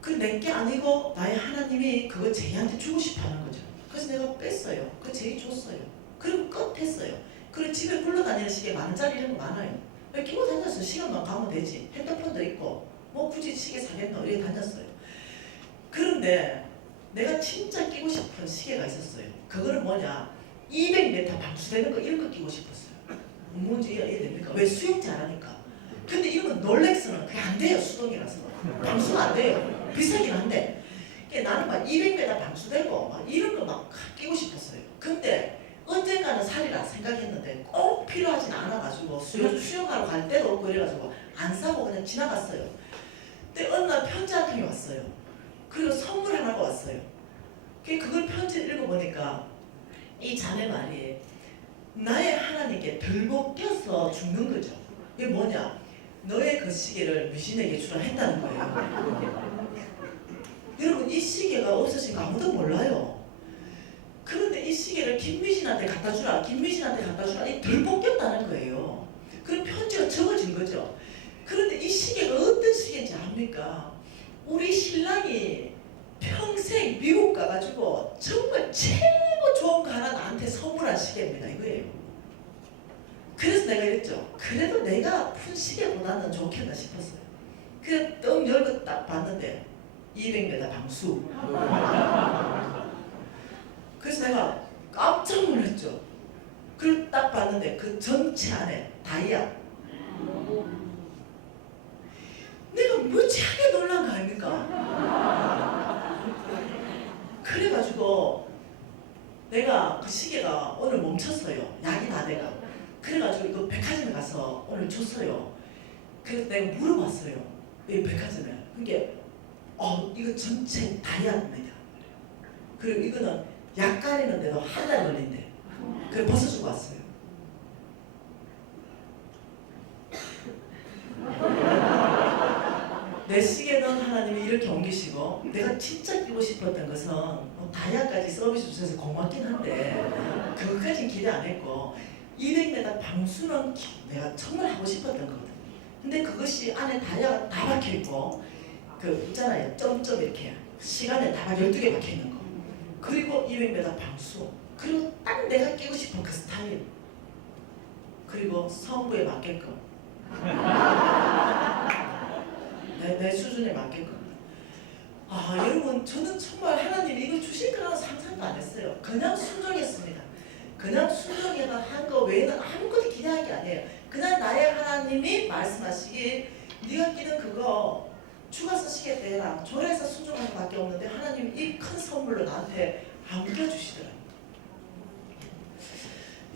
그 내게 아니고 나의 하나님이 그거 쟤한테 주고 싶어 하는 거죠. 그래서 내가 뺐어요. 그 쟤이 줬어요. 그리고 끝했어요. 그리고 집에 굴러다니는 시계 만짜리 이런 거 많아요. 끼고 다녔어요. 시간만 가면 되지. 핸드폰도 있고 뭐 굳이 시계 사겠나 이렇게 다녔어요. 그런데 내가 진짜 끼고 싶은 시계가 있었어요. 그거는 뭐냐 200m 방수되는 거 이런 거 끼고 싶었어요. 뭔지 이해됩니까? 왜 수영지 안 하니까. 근데 이런 건 롤렉스는 그게 안 돼요. 수동이라서 방수가 안 돼요. 비싸긴 한데 나는 막 200m 방수되고 막 이런 거 막 끼고 싶었어요. 근데 언젠가는 살이라 생각했는데 꼭 필요하진 않아가지고 수영하러 갈 때도 없고 이래가지고 안 사고 그냥 지나갔어요. 근데 어느 날 편지 한 통이 왔어요. 그리고 선물 하나가 왔어요. 그걸 편지를 읽어보니까 이 자매 말이 나의 하나님께 들고 껴서 죽는 거죠. 이게 뭐냐? 너의 그 시계를 미신에게 주라 했다는 거예요. 여러분 이 시계가 없어진 거 아무도 몰라요. 그런데 이 시계를 김미신한테 갖다 주라, 김미신한테 갖다 주라, 이 들고 꼈다는 거예요. 그런 편지가 적어진 거죠. 그런데 이 시계가 어떤 시계인지 압니까? 우리 신랑이 평생 미국 가가지고 정말 최고 좋은 거 하나 나한테 선물한 시계입니다. 이거예요. 그래서 내가 이랬죠. 그래도 내가 푼 시계보다는 좋겠다 싶었어요. 그래서 떡 열고 딱 봤는데 200m 방수. 그래서 내가 깜짝 놀랐죠. 그걸 딱 봤는데 그 전체 안에 다이아. 내가 무지하게 놀란 거 아닙니까? 그래가지고 내가 그 시계가 오늘 멈췄어요. 약이 다 돼가. 그래가지고 이거 백화점에 가서 오늘 줬어요. 그래서 내가 물어봤어요. 이 백화점에. 그게 이거 전체 다이아입니다. 그리고 이거는 약 가리는데도 한 달 걸린대. 그래 벗어주고 왔어요. 내 시계는 하나님이 이렇게 옮기시고 내가 진짜 끼고 싶었던 것은 다이아까지 서비스 주셔서 고맙긴 한데 그것까지는 기대 안 했고 200m 방수는 내가 정말 하고 싶었던 거거든. 근데 그것이 안에 다이아가 다 박혀있고 그 있잖아요. 점점 이렇게 시간에 다 12개 박혀있는 거. 그리고 200m 방수. 그리고 딱 내가 끼고 싶은 그 스타일. 그리고 성부에 맞게끔. 내 수준에 맞게끔. 여러분 저는 정말 하나님이 이거 주실 거라는 상상도 안 했어요. 그냥 순종했습니다. 그냥 순종해서 한 거 외에는 아무것도 기대한 게 아니에요. 그냥 나의 하나님이 말씀하시길 네가 끼는 그거 주가 쓰시겠다 해라. 조례에서 순종하는 밖에 없는데 하나님이 이 큰 선물로 나한테 안겨주시더라고요.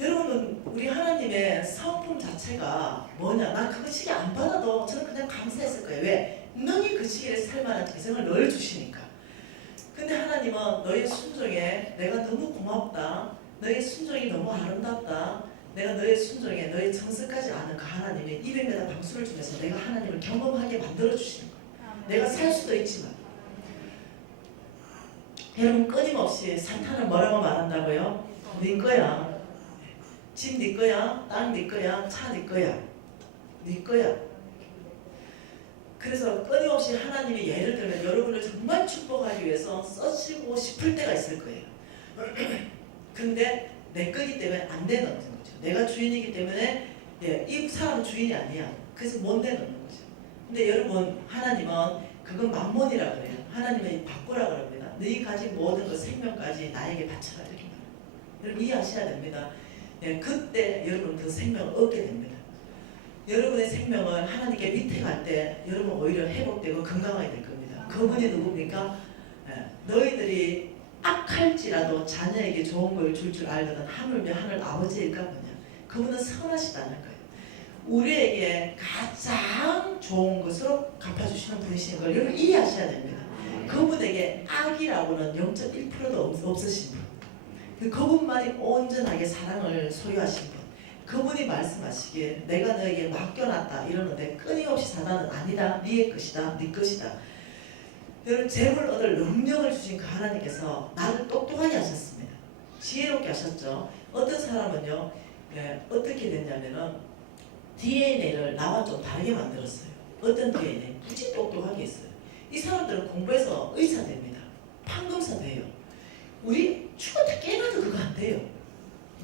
여러분은 우리 하나님의 성품 자체가 뭐냐? 난 그거 시기 안 받아도 저는 그냥 감사했을 거예요. 왜? 능히 그 시기에 살만한 개성을 넣어주시니까. 근데 하나님은 너의 순종에 내가 너무 고맙다. 너의 순종이 너무 아름답다. 내가 너의 순종에 너의 정성까지 아는 그 하나님의 200m 방수를 주면서 내가 하나님을 경험하게 만들어주시는 거예요. 내가 살 수도 있지만. 여러분 끊임없이 사탄은 뭐라고 말한다고요? 네 거야. 집 네 거야. 땅 네 거야. 차 네 거야. 네 거야. 그래서 끊임없이 하나님이 예를 들면 여러분을 정말 축복하기 위해서 써주고 싶을 때가 있을 거예요. 근데 내 거기 때문에 안 내놓는 거죠. 내가 주인이기 때문에 이 사람은 주인이 아니야. 그래서 못 내놓는 거죠. 근데 여러분 하나님은 그건 만몬이라고 그래요. 하나님은 바꾸라고 그럽니다. 너희 가진 모든 그 생명까지 나에게 바쳐라 이렇게 말해요. 여러분 이해하셔야 됩니다. 그때 여러분 그 생명을 얻게 됩니다. 여러분의 생명을 하나님께 위태할 때 여러분 오히려 회복되고 건강하게 될 겁니다. 그분이 누굽니까? 너희들이 악할지라도 자녀에게 좋은 걸 줄 알거든 하물며 하늘 아버지일까 뭐냐. 그분은 선하시다는 거예요. 우리에게 가장 좋은 것으로 갚아주시는 분이신 걸 여러분 이해하셔야 됩니다. 그분에게 악이라고는 0.1%도 없으신 분. 그분만이 온전하게 사랑을 소유하신 분. 그분이 말씀하시기에 내가 너에게 맡겨놨다 이러는데 끊임없이 사단은 아니다. 네의 것이다. 네 것이다. 여러분 재물 얻을 능력을 주신 그 하나님께서 나를 똑똑하게 하셨습니다. 지혜롭게 하셨죠. 어떤 사람은요 어떻게 됐냐면은 DNA를 나와 좀 다르게 만들었어요. 어떤 DNA 무지 똑똑하게 했어요. 이 사람들은 공부해서 의사 됩니다. 판검사 돼요. 우리 죽어도 깨나도 그거 안 돼요.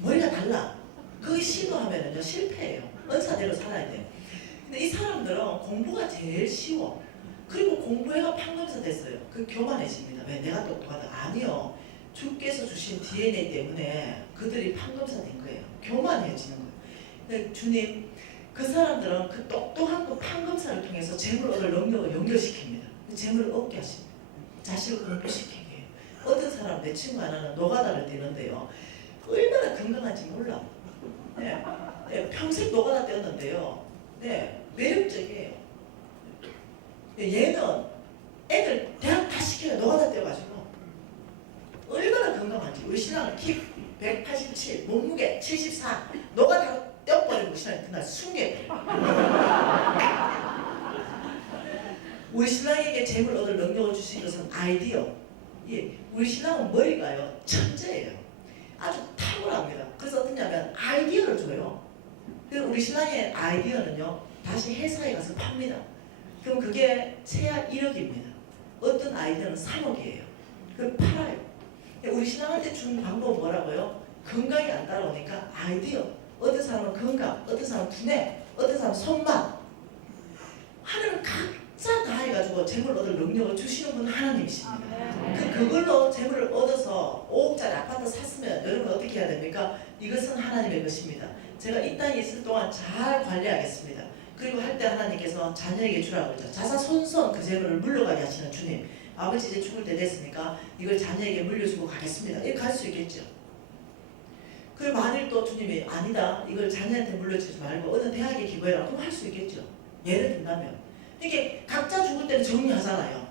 머리가 달라. 그거 시도하면은요 실패해요. 은사대로 살아야 돼요. 근데 이 사람들은 공부가 제일 쉬워. 그리고 공부해가 판검사 됐어요. 그 교만해집니다. 왜? 내가 똑똑하다. 아니요. 주께서 주신 DNA 때문에 그들이 판검사 된 거예요. 교만해지는 거예요. 근데 주님 그 사람들은 그 똑똑한 그 판검사를 통해서 재물 얻을 능력을 연결시킵니다. 재물을 얻게 하십니다. 자식을 공부시키게 해요. 어떤 사람 내 친구 하나는 노가다를 뛰는데요. 얼마나 건강한지 몰라. 평생 노가다 뛰었는데요. 매력적이에요. 얘는 애들 대학 다 시켜요. 노가다 뛰어가지고 얼마나 건강한지. 우리 신랑은 키 187, 몸무게 74, 노가다로 떼어버리고 신랑이 그날 숨게. 우리 신랑에게 재물 얻을 능력을 주신 것은 아이디어. 우리 신랑은 머리가요 천재예요. 아주 탁월합니다. 그래서 어떠냐면 아이디어를 줘요. 그래서 우리 신랑의 아이디어는요 다시 회사에 가서 팝니다. 그럼 그게 최하 1억입니다. 어떤 아이디어는 3억이에요. 그럼 팔아요. 우리 신랑한테 준 방법은 뭐라고요? 건강이 안 따라오니까 아이디어. 어떤 사람은 건강, 어떤 사람은 두뇌, 어떤 사람은 손맛. 하나님은 각자 다 해가지고 재물 얻을 능력을 주시는 분은 하나님이십니다. 그걸로 재물을 얻어서 5억짜리 아파트 샀으면 여러분 어떻게 해야 됩니까? 이것은 하나님의 것입니다. 제가 이 땅에 있을 동안 잘 관리하겠습니다. 그리고 할 때 하나님께서 자녀에게 주라고 그러죠. 자사손손 그 재물을 물려가게 하시는 주님. 아버지 이제 죽을 때 됐으니까 이걸 자녀에게 물려주고 가겠습니다. 이렇게 갈 수 있겠죠. 그리고 만일 또 주님이 아니다. 이걸 자녀한테 물려주지 말고 어느 대학에 기부해라. 그럼 할 수 있겠죠. 예를 든다면. 이게 각자 죽을 때는 정리하잖아요.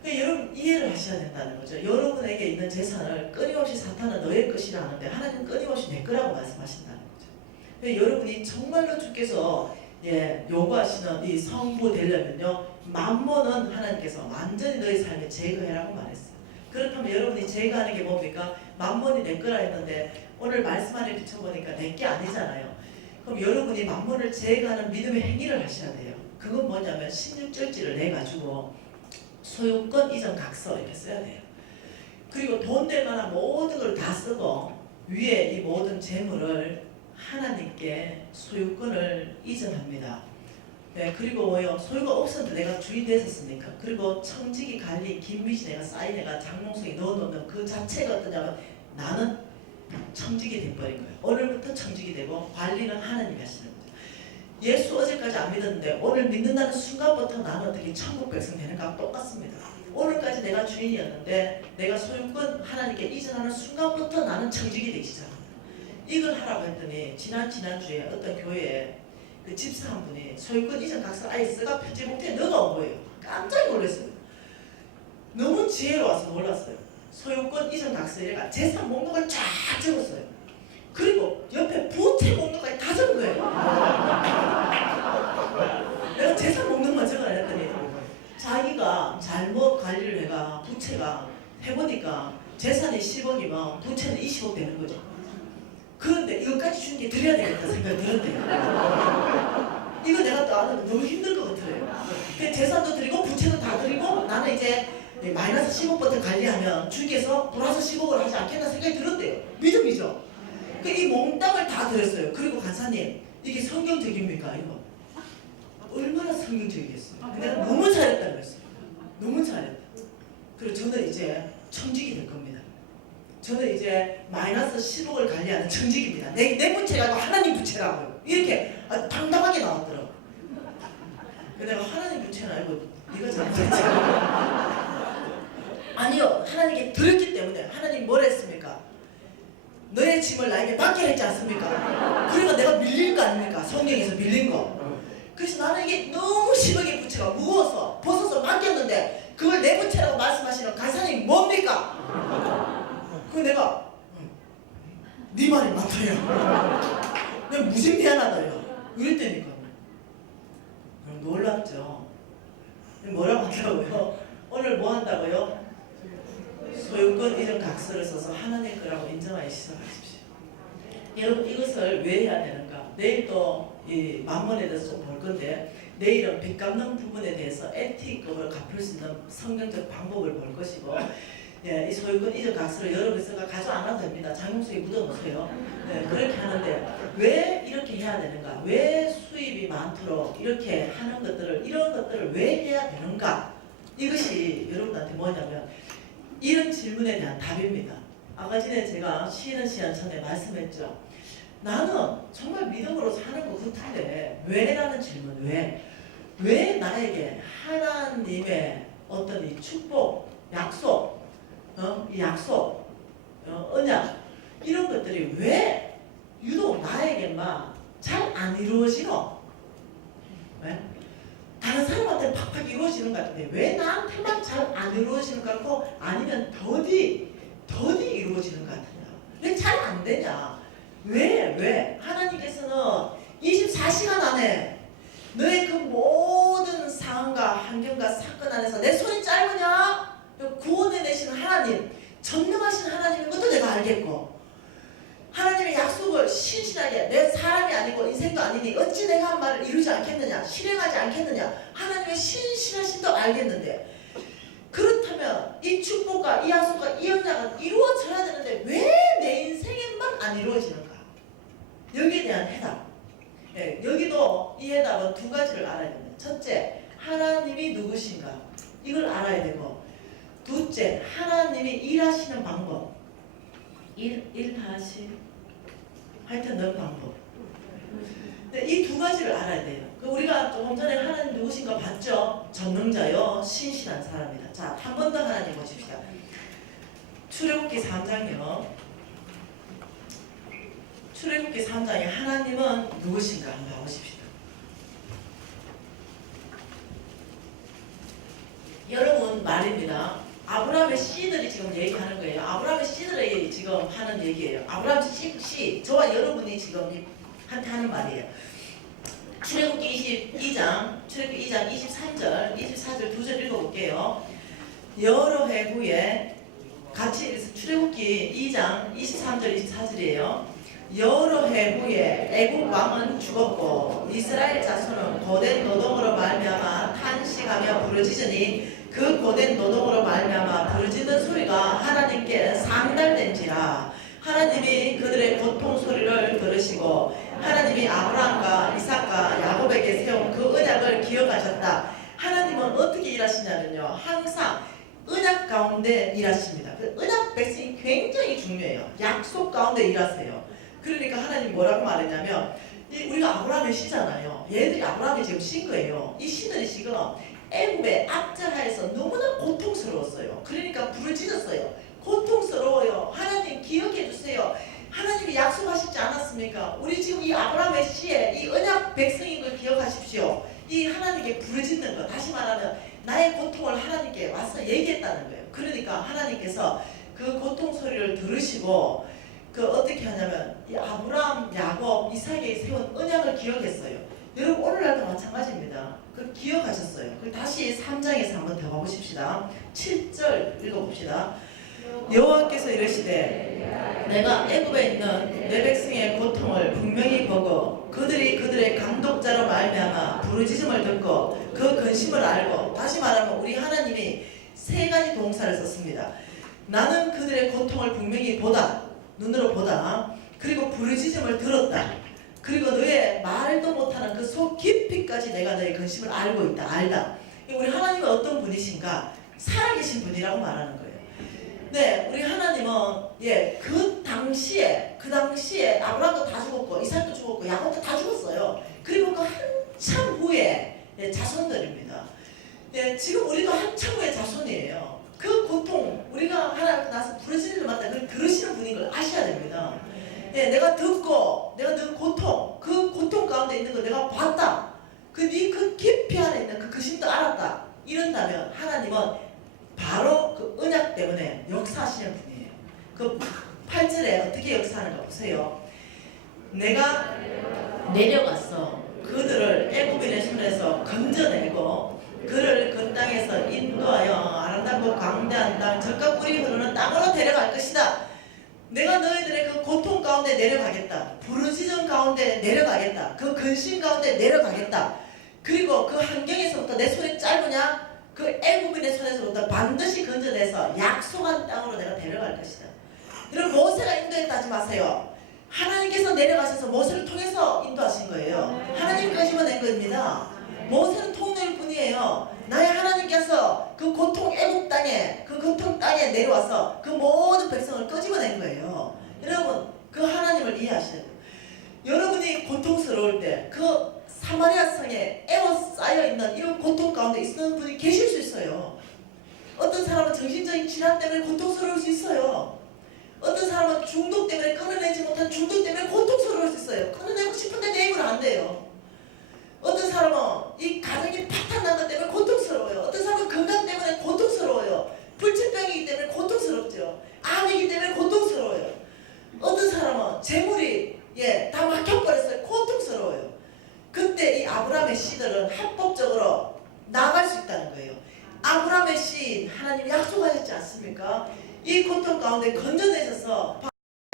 그러니까 여러분 이해를 하셔야 된다는 거죠. 여러분에게 있는 재산을 끊임없이 사탄은 너의 것이라 하는데 하나님은 끊임없이 내 거라고 말씀하신다는 거죠. 그러니까 여러분이 정말로 주께서 요구하시는 이 성부 되려면요 만몬은 하나님께서 완전히 너의 삶에 제거해라고 말했어요. 그렇다면 여러분이 제거하는 게 뭡니까? 만몬이 내 거라 했는데 오늘 말씀 안에 비춰보니까 내 게 아니잖아요. 그럼 여러분이 만몬을 제거하는 믿음의 행위를 하셔야 돼요. 그건 뭐냐면 16절지를 내가지고 소유권 이전 각서 이렇게 써야 돼요. 그리고 돈 될 만한 모든 걸 다 쓰고 위에 이 모든 재물을 하나님께 소유권을 이전합니다. 그리고 뭐요? 소유가 없었는데 내가 주인 됐었습니까? 그리고 청지기 관리 김미지 내가 사인해가 장롱송이 넣어놓는 그 자체가 어떠냐면 나는 청지기 돼버린 거예요. 오늘부터 청지기 되고 관리는 하나님이 하시는 거죠. 예수 어제까지 안 믿었는데 오늘 믿는다는 순간부터 나는 어떻게 천국 백성 되는가 똑같습니다. 오늘까지 내가 주인이었는데 내가 소유권 하나님께 이전하는 순간부터 나는 청직이 되기 시작합니다. 이걸 하라고 했더니 지난주에 어떤 교회에 그 집사 한 분이 소유권 이전 각서 아예 써가 편지 봉투에 넣어온 거예요. 깜짝 놀랐어요. 너무 지혜로워서 놀랐어요. 소유권 이전 각서에가 재산 목록을 쫙 적었어요. 그리고 옆에 부채 목록까지 다 적은 거예요. 내가 재산 목록만 적어라 했더니 자기가 잘못 관리를 해가 부채가 해보니까 재산이 10억이면 부채는 20억 되는 거죠. 그런데 이것까지 주는 게 드려야 되겠다 생각이 들었대요. 이거 내가 또 안 하면 너무 힘들 것 같아요. 재산도 드리고 부채도 다 드리고 나는 이제 마이너스 10억부터 관리하면 주께서 플러스 10억을 하지 않겠나 생각이 들었대요. 믿음이죠. 이 몽땅을 다 드렸어요. 그리고 간사님 이게 성경적입니까? 이거 얼마나 성경적이겠어요. 근데 내가 너무 잘했다 그랬어요. 너무 잘했다. 그리고 저는 이제 청직이 될 겁니다. 저는 이제 마이너스 10억을 관리하는 청직입니다. 내 부채가 아니고 하나님 부채라고요. 이렇게 당당하게 나왔더라고요. 내가 하나님 부채는 알고 네가 잘못했지. 아니요. 하나님께 드렸기 때문에. 하나님 뭘 했습니까? 너의 짐을 나에게 맡기라 했지 않습니까? 그러니까 내가 밀린 거 아닙니까? 성경에서 밀린 거. 그래서 나는 이게 너무 10억의 부채가 무거워서 벗어서 맡겼는데 그걸 내 부채라고 말씀하시는 간사님이 뭡니까? 그 내가 네 말이 맞아요. 내가 무슨 미안하다요. 이랬다니까요. 놀랍죠. 뭐라고 하더라고요. 오늘 뭐 한다고요? 소유권 이전 각서를 써서 하나님 거라고 인정하기 시작하십시오. 여러분 이것을 왜 해야 되는가? 내일 또 이 만문에 대해서 좀 볼 건데 내일은 빚 갚는 부분에 대해서 에티급을 갚을 수 있는 성경적 방법을 볼 것이고 이 소유권 이전 각서를 여러분이 가져 안 와도 됩니다. 장롱속에 묻어놓으세요. 그렇게 하는데 왜 이렇게 해야 되는가? 왜 수입이 많도록 이렇게 하는 것들을 이런 것들을 왜 해야 되는가? 이것이 여러분한테 뭐냐면 이런 질문에 대한 답입니다. 아까 전에 제가 쉬는 시간 전에 말씀했죠. 나는 정말 믿음으로 사는 것 같은데 왜라는 질문. 왜 나에게 하나님의 어떤 이 축복, 약속, 이 약속, 언약 이런 것들이 왜 유독 나에게만 잘 안 이루어지노? 왜? 다른 사람한테 팍팍 이루어지는 것 같은데 왜 나한테만 잘 안 이루어지는 것 같고 아니면 더디 이루어지는 것 같냐? 왜 잘 안 되냐? 왜? 하나님께서는 24시간 안에 너의 그 모든 상황과 환경과 사건 안에서 내 손이 짧으냐? 구원해내시는 하나님, 전능하신 하나님인 것도 내가 알겠고 하나님의 약속을 신실하게 내 사람이 아니고 인생도 아니니 어찌 내가 한 말을 이루지 않겠느냐? 실행하지 않겠느냐? 하나님의 신실하심도 알겠는데 그렇다면 이 축복과 이 약속과 이 언약은 이루어져야 되는데 왜 내 인생에만 안 이루어지는가? 여기에 대한 해답. 여기도 이 해답은 두 가지를 알아야 됩니다. 첫째, 하나님이 누구신가? 이걸 알아야 되고 둘째, 하나님이 일하시는 방법. 하여튼 넌 방법. 이 두 가지를 알아야 돼요. 우리가 조금 전에 하나님 누구신가 봤죠? 전능자요, 신실한 사람이다. 자, 한 번 더 하나님 보십시다. 출애굽기 3장이요. 출애굽기 3장에 하나님은 누구신가 한번 봐보십시다. 여러분 말입니다. 아브라함의 씨들이 지금 얘기하는 거예요. 아브라함의 씨들이 지금 하는 얘기예요. 아브라함 씨, 저와 여러분이 지금 한테 하는 말이에요. 출애굽기 2장 23절, 24절 두 절 읽어볼게요. 여러 해 후에 같이 출애굽기 2장 23절 24절이에요. 여러 해 후에 애굽 왕은 죽었고 이스라엘 자손은 고된 노동으로 말미암아 탄식하며 부르짖으니 그 고된 노동으로 말미암아 부르짖는 소리가 하나님께 상달된지라. 하나님이 그들의 고통 소리를 들으시고 하나님이 아브라함과 이삭과 야곱에게 세운 그 언약을 기억하셨다. 하나님은 어떻게 일하시냐면요, 항상 언약 가운데 일하십니다. 그 언약 백성이 굉장히 중요해요. 약속 가운데 일하세요. 그러니까 하나님 뭐라고 말했냐면 우리가 아브라함의 씨잖아요. 얘들이 아브라함이 지금 신 거예요. 이 씨들이 지금 애굽의 압제하에서 너무나 고통스러웠어요. 그러니까 부르짖었어요. 고통스러워요. 하나님 기억해 주세요. 하나님이 약속하시지 않았습니까? 우리 지금 이 아브라함의 씨에 이 언약 백성인 걸 기억하십시오. 이 하나님께 부르짖는 거, 다시 말하면 나의 고통을 하나님께 와서 얘기했다는 거예요. 그러니까 하나님께서 그 고통 소리를 들으시고 어떻게 하냐면 이 아브라함, 야곱, 이삭에게 세운 언약을 기억했어요. 여러분 오늘날도 마찬가지입니다. 그걸 기억하셨어요. 그걸 다시 3장에서 한번 더 가보십시다. 7절 읽어봅시다. 여호와께서 이르시되 내가 애굽에 있는 내 백성의 고통을 분명히 보고 그들의 강독자로 말미암아 부르짖음을 듣고 그 근심을 알고, 다시 말하면 우리 하나님이 세 가지 동사를 썼습니다. 나는 그들의 고통을 분명히 보다, 눈으로 보다, 그리고 부르짖음을 들었다, 그리고 너의 말도 못하는 그 속 깊이까지 내가 너의 근심을 알고 있다, 알다. 우리 하나님은 어떤 분이신가? 살아계신 분이라고 말하는 거예요. 네, 우리 하나님은 그 당시에 아브라함도 다 죽었고 이삭도 죽었고 야곱도 다 죽었어요. 그리고 그 한참 후에 자손들입니다. 지금 우리도 한참 후에 자손이에요. 그 고통, 우리가 하나님 나서 부르짖는 마다 그걸 들으시는 분인 걸 아셔야 됩니다. 내가 듣고 내가 그 고통 가운데 있는 걸 내가 봤다. 그 깊이 안에 있는 그 심도 알았다. 이런다면 하나님은 바로 그 언약 때문에 역사하시는 분이에요. 그 8절에 어떻게 역사하는가 보세요. 내가 내려가서 그들을 애굽인의 손에서 건져내고 그를 그 땅에서 인도하여 아름답고 광대한 땅, 젖과 꿀이 흐르는 땅으로 데려갈 것이다. 내가 너희들의 그 고통 가운데 내려가겠다. 부르짖음 가운데 내려가겠다. 그 근심 가운데 내려가겠다. 그리고 그 환경에서부터 내 손이 짧으냐? 그 애굽인의 손에서부터 반드시 건져내서 약속한 땅으로 내가 데려갈 것이다. 여러분 모세가 인도했다 하지 마세요. 하나님께서 내려가셔서 모세를 통해서 인도하신 거예요. 하나님이 끄집어낸 겁니다. 모세는 통로일 뿐이에요. 나의 하나님께서 그 고통 애굽 땅에 그 고통 땅에 내려와서 그 모든 백성을 끄집어낸 거예요. 여러분 그 하나님을 이해하셔야 돼요. 여러분이 고통스러울 때 그 사마리아 성에 에워싸여 있는 이런 고통 가운데 있는 분이 계실 수 있어요. 어떤 사람은 정신적인 질환 때문에 고통스러울 수 있어요. 어떤 사람은 중독 때문에 끊어내지 못한 중독 때문에 고통스러울 수 있어요. 끊어내고 싶은데 내 힘으로 안 돼요. 어떤 사람은 이 가정이 파탄난 것 때문에 고통스러워요. 어떤 사람은 건강 때문에 고통스러워요. 불치병이기 때문에 고통스럽죠. 암이기 때문에 고통스러워요. 어떤 사람은 재물이 다 막혀버렸어요. 고통스러워요. 그때 이 아브라함의 씨들은 합법적으로 나갈 수 있다는 거예요. 아브라함의 씨 하나님 약속하셨지 않습니까? 이 고통 가운데 건져내셔서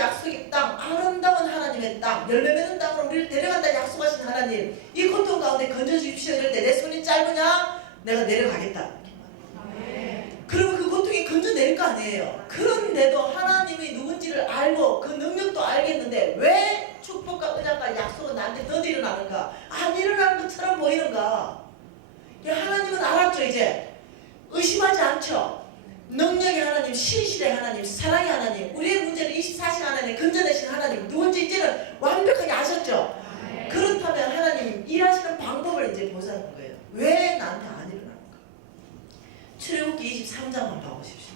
약속의 땅, 아름다운 하나님의 땅, 열매 맺는 땅으로 우리를 데려간다 약속하신 하나님, 이 고통 가운데 건져주십시오. 이럴 때 내 손이 짧으냐? 내가 내려가겠다. 그러면 그 고통이 건져낼 거 아니에요. 그런데도 하나님이 누군지를 알고 그 능력도 알겠는데 왜 축복과 은혜과 약속은 나한테 더 일어나는가? 안 일어나는 것처럼 보이는가? 하나님은 알았죠. 이제 의심하지 않죠. 능력의 하나님, 신실의 하나님, 사랑의 하나님, 우리의 문제를 24시간 안에 건져내신 하나님, 누군지 이제는 완벽하게 아셨죠. 그렇다면 하나님 일하시는 방법을 이제 보자는 거예요. 왜 나한테 안 일어나는가? 출애굽기 23장 한번 봐보십시다.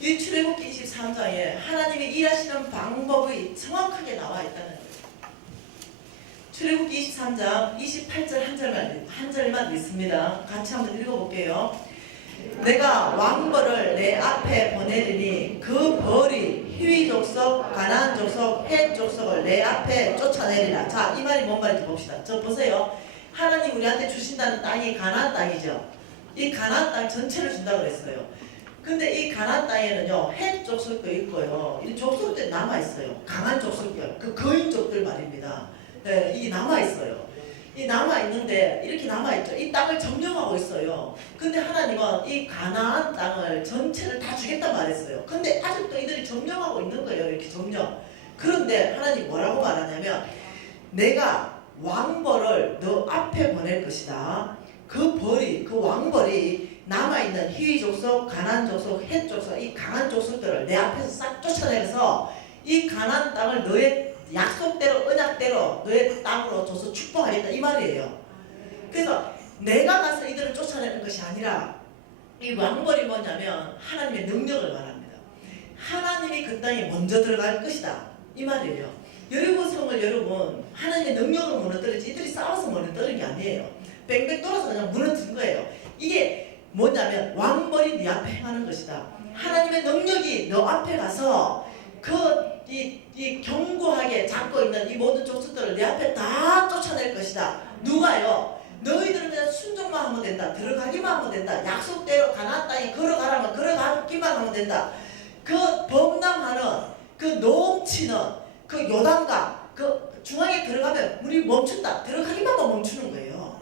이 출애굽기 23장에 하나님이 일하시는 방법이 정확하게 나와 있다는 거예요. 출애굽기 23장 28절 한 절만 읽습니다. 같이 한번 읽어볼게요. 내가 왕벌을 내 앞에 보내리니 그 벌이 히위 족속, 가나안 족속, 헷 족속을 내 앞에 쫓아내리라. 자, 이 말이 뭔 말인지 봅시다. 저 보세요. 하나님 우리한테 주신다는 땅이 가나안 땅이죠. 이 가나안 땅 전체를 준다고 그랬어요. 근데 이 가나안 땅에는요, 헷 족속도 있고요. 이 족속들 남아있어요. 강한 족속들, 그 거인족들 말입니다. 네, 이 남아있어요. 이 남아있는데 이렇게 남아있죠. 이 땅을 점령하고 있어요. 근데 하나님은 이 가나안 땅을 전체를 다 주겠다 말했어요. 근데 아직도 이들이 점령하고 있는 거예요. 이렇게 점령. 그런데 하나님 뭐라고 말하냐면 내가 왕벌을 너 앞에 보낼 것이다. 그 왕벌이 남아있는 히위 족속, 가나안 족속, 헷 족속, 이 강한 족속들을 내 앞에서 싹 쫓아내서 이 가나안 땅을 너의 약속대로 언약대로 너의 땅으로 줘서 축복하겠다 이 말이에요. 그래서 내가 가서 이들을 쫓아내는 것이 아니라 이 왕벌이 뭐냐면 하나님의 능력을 말합니다. 하나님이 그 땅에 먼저 들어갈 것이다 이 말이에요. 여리고 성을 여러분 하나님의 능력으로 무너뜨리지 이들이 싸워서 무너뜨린 게 아니에요. 뺑뺑 돌아서 그냥 무너뜨린 거예요. 이게 뭐냐면 왕벌이 네 앞에 행하는 것이다. 하나님의 능력이 너 앞에 가서 이 견고하게 잡고 있는 이 모든 족속들을 내 앞에 다 쫓아낼 것이다. 누가요? 너희들은 그냥 순종만 하면 된다. 들어가기만 하면 된다. 약속대로 가나안 땅에 걸어가라면 걸어가기만 하면 된다. 그 범람하는 그 넘치는 그 요단강 그 중앙에 들어가면 물이 멈춘다. 들어가기만 하면 멈추는 거예요.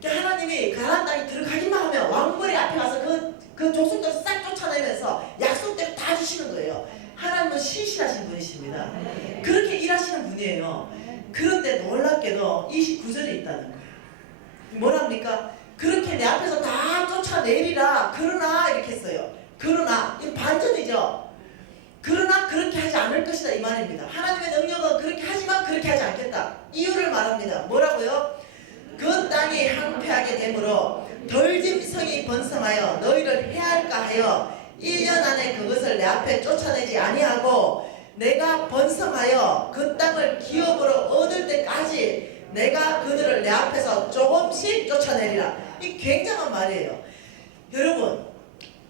그러니까 하나님이 가나안 땅에 들어가기만 하면 왕벌이 앞에 가서 그 족속들을 싹 쫓아내면서 약속대로 다 주시는 거예요. 하나님은 신실하신 분이십니다. 그렇게 일하시는 분이에요. 그런데 놀랍게도 29절에 있다는 거예요. 뭐랍니까? 그렇게 내 앞에서 다 쫓아내리라. 그러나 이렇게 했어요. 그러나 이 반전이죠. 그러나 그렇게 하지 않을 것이다 이 말입니다. 하나님의 능력은 그렇게 하지만 그렇게 하지 않겠다. 이유를 말합니다. 뭐라고요? 그 땅이 황폐하게 되므로 덜짐승이 번성하여 너희를 해할까 하여 1년 안에 그것을 내 앞에 쫓아내지 아니하고 내가 번성하여 그 땅을 기업으로 얻을 때까지 내가 그들을 내 앞에서 조금씩 쫓아내리라. 이 굉장한 말이에요. 여러분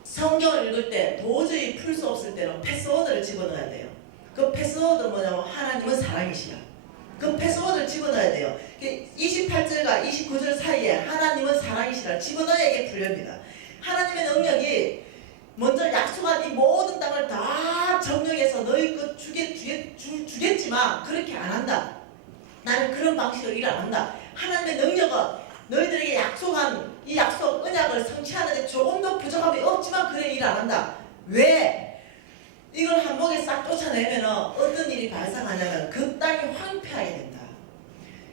성경을 읽을 때 도저히 풀 수 없을 때는 패스워드를 집어넣어야 돼요. 그 패스워드는 뭐냐면 하나님은 사랑이시라. 그 패스워드를 집어넣어야 돼요. 28절과 29절 사이에 하나님은 사랑이시라 집어넣어야 이게 풀립니다. 하나님의 능력이 먼저 약속한 이 모든 땅을 다 점령해서 너희 것 주겠지만 그렇게 안 한다. 나는 그런 방식으로 일 안 한다. 하나님의 능력은 너희들에게 약속한 이 약속 언약을 성취하는데 조금 더 부족함이 없지만 그래 일 안 한다. 왜? 이걸 한복에 싹 쫓아내면 어떤 일이 발생하냐면 그 땅이 황폐하게 된다.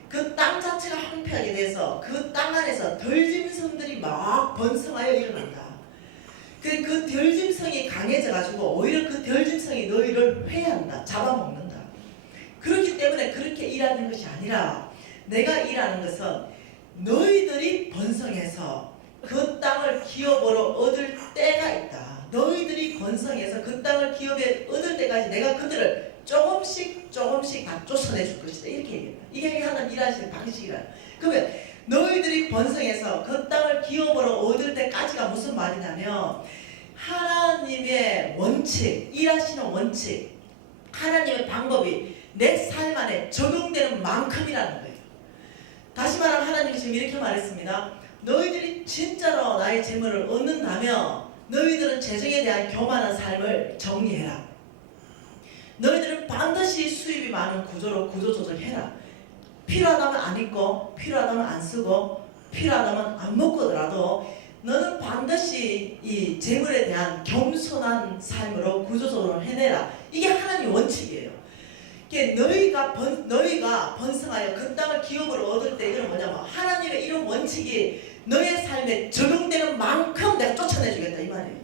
그 땅 자체가 황폐하게 돼서 그 땅 안에서 덜짐승들이 막 번성하여 일어난다. 그 덜짐승이 강해져가지고 오히려 그 덜짐승이 너희를 회한다. 잡아먹는다. 그렇기 때문에 그렇게 일하는 것이 아니라 내가 일하는 것은 너희들이 번성해서 그 땅을 기업으로 얻을 때가 있다. 너희들이 번성해서 그 땅을 기업에 얻을 때까지 내가 그들을 조금씩 다 쫓아내 줄 것이다. 이렇게 얘기합니다. 이게 하나님 일하시는 방식이라. 그러면 너희들이 번성해서 그 땅을 기업으로 얻을 때까지가 무슨 말이냐면 하나님의 원칙, 일하시는 원칙, 하나님의 방법이 내 삶 안에 적용되는 만큼이라는 거예요. 다시 말하면 하나님이 지금 이렇게 말했습니다. 너희들이 진짜로 나의 재물을 얻는다면 너희들은 재정에 대한 교만한 삶을 정리해라. 너희들은 반드시 수입이 많은 구조로 구조 조정해라. 필요하다면 안 입고 필요하다면 안 쓰고 필요하다면 안 먹고더라도 너는 반드시 이 재물에 대한 겸손한 삶으로 구조조정을 해내라. 이게 하나님의 원칙이에요. 이게 너희가 번성하여 그 땅을 기업으로 얻을 때 이건 뭐냐면 하나님의 이런 원칙이 너의 삶에 적용되는 만큼 내가 쫓아내주겠다 이 말이에요.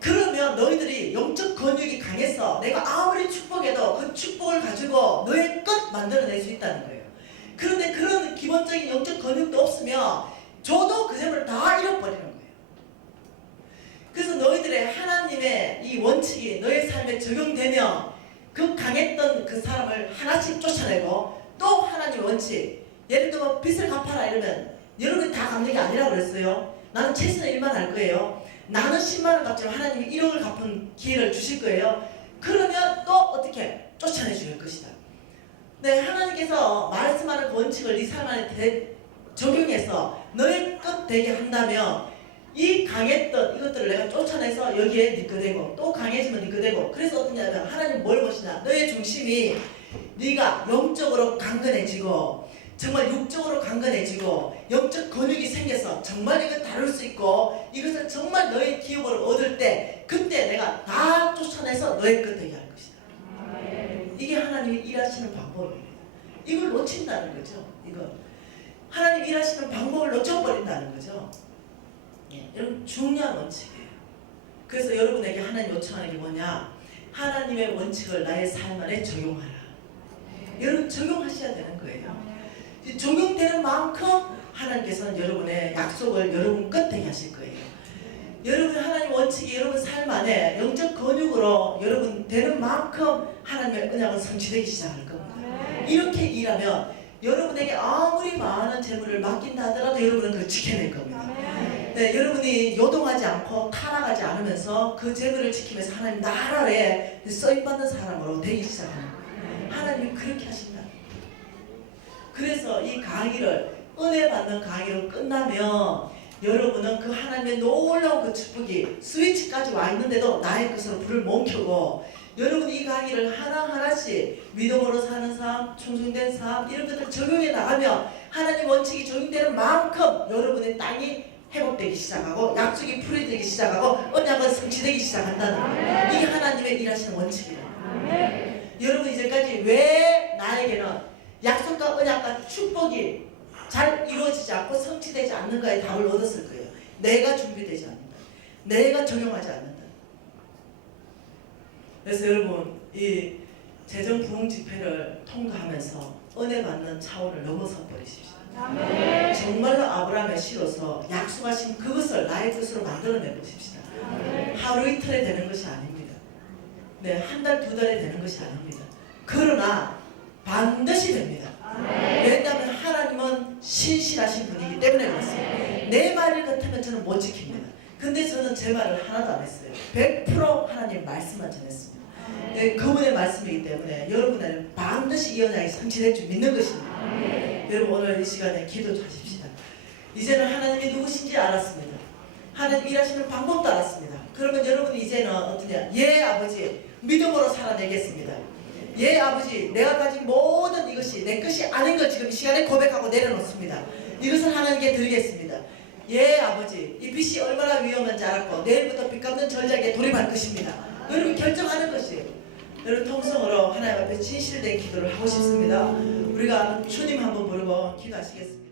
그러면 너희들이 영적 근육이 강해서 내가 아무리 축복해도 그 축복을 가지고 너의 것 만들어낼 수 있다는 거예요. 그런데 그런 기본적인 영적 근육도 없으면 저도 그 재물을 다 잃어버리는 거예요. 그래서 너희들의 하나님의 이 원칙이 너의 삶에 적용되면 그 강했던 그 사람을 하나씩 쫓아내고 또 하나님의 원칙, 예를 들면 빚을 갚아라 이러면 여러분이 다 갚는 게 아니라고 그랬어요. 나는 최선의 일만 할 거예요. 나는 10만 원 갚지만 하나님이 1억을 갚은 기회를 주실 거예요. 그러면 또 어떻게 쫓아내 줄 것이다. 네, 하나님께서 말씀하는 그 원칙을 네 삶 안에 적용해서 너의 것 되게 한다면 이 강했던 이것들을 내가 쫓아내서 여기에 네 거 되고 또 강해지면 네 거 되고. 그래서 어떠냐면 하나님 뭘 보시나 너의 중심이 네가 영적으로 강건해지고 정말 육적으로 강건해지고 영적 근육이 생겨서 정말 이걸 다룰 수 있고 이것을 정말 너의 기업을 얻을 때 그때 내가 다 쫓아내서 너의 것 되게 할 것이다. 이게 하나님이 일하시는 방법이에요. 이걸 놓친다는 거죠. 이거 하나님 일하시는 방법을 놓쳐버린다는 거죠. 여러분 중요한 원칙이에요. 그래서 여러분에게 하나님 요청하는 게 뭐냐? 하나님의 원칙을 나의 삶 안에 적용하라. 여러분 적용하셔야 되는 거예요. 적용되는 만큼 하나님께서는 여러분의 약속을 여러분 끝내게 하실 거예요. 여러분 하나님 원칙이 여러분 삶 안에 영적 근육으로 여러분 되는 만큼 하나님의 언약은 성취되기 시작할 겁니다. 이렇게 일하면 여러분에게 아무리 많은 재물을 맡긴다 하더라도 여러분은 그걸 지켜낼 겁니다. 네, 여러분이 요동하지 않고 타락하지 않으면서 그 재물을 지키면서 하나님 나라에 쓰임받는 사람으로 되기 시작하는 거예요. 하나님이 그렇게 하신다. 그래서 이 강의를 은혜 받는 강의로 끝나면 여러분은 그 하나님의 놀라운 그 축복이 스위치까지 와 있는데도 나의 것으로 불을 못 켜고 여러분이 이 강의를 하나하나씩 믿음으로 사는 삶, 충성된 삶 이런 것들 적용해 나가면 하나님 원칙이 적용되는 만큼 여러분의 땅이 회복되기 시작하고 약속이 풀이되기 시작하고 언약은 성취되기 시작한다는 거예요. 이게 하나님의 일하시는 원칙이에요. 여러분 이제까지 왜 나에게는 약속과 언약과 축복이 잘 이루어지지 않고 성취되지 않는가에 답을 얻었을 거예요. 내가 준비되지 않는다. 내가 적용하지 않는다. 그래서 여러분 이 재정 부흥 집회를 통과하면서 은혜 받는 차원을 넘어서 버리십시오. 정말로 아브라함의 씨로서 약속하신 그것을 나의 것으로 만들어내 보십시다. 하루 이틀에 되는 것이 아닙니다. 네, 한 달, 두 달에 되는 것이 아닙니다. 그러나 반드시 됩니다. 왜냐하면 하나님은 신실하신 분이기 때문에 그렇습니다. 내 말을 같으면 저는 못 지킵니다. 근데 저는 제 말을 하나도 안 했어요. 100% 하나님 말씀만 전했습니다. 네, 그분의 말씀이기 때문에 여러분은 반드시 이 언약이 성취될 줄 믿는 것입니다. 여러분 오늘 이 시간에 기도하십시다. 이제는 하나님이 누구신지 알았습니다. 하나님 일하시는 방법도 알았습니다. 그러면 여러분이 이제는 어떠냐? 예 아버지 믿음으로 살아내겠습니다. 예 아버지 내가 가진 모든 이것이 내 것이 아닌 걸 지금 이 시간에 고백하고 내려놓습니다. 이것을 하나님께 드리겠습니다. 예 아버지 이 빚이 얼마나 위험한지 알았고 내일부터 빚 갚는 전략에 돌입할 것입니다. 여러분 결정하는 것이에요. 여러분 통성으로 하나님 앞에 진실된 기도를 하고 싶습니다. 우리가 주님 한번 부르고 기도하시겠습니다.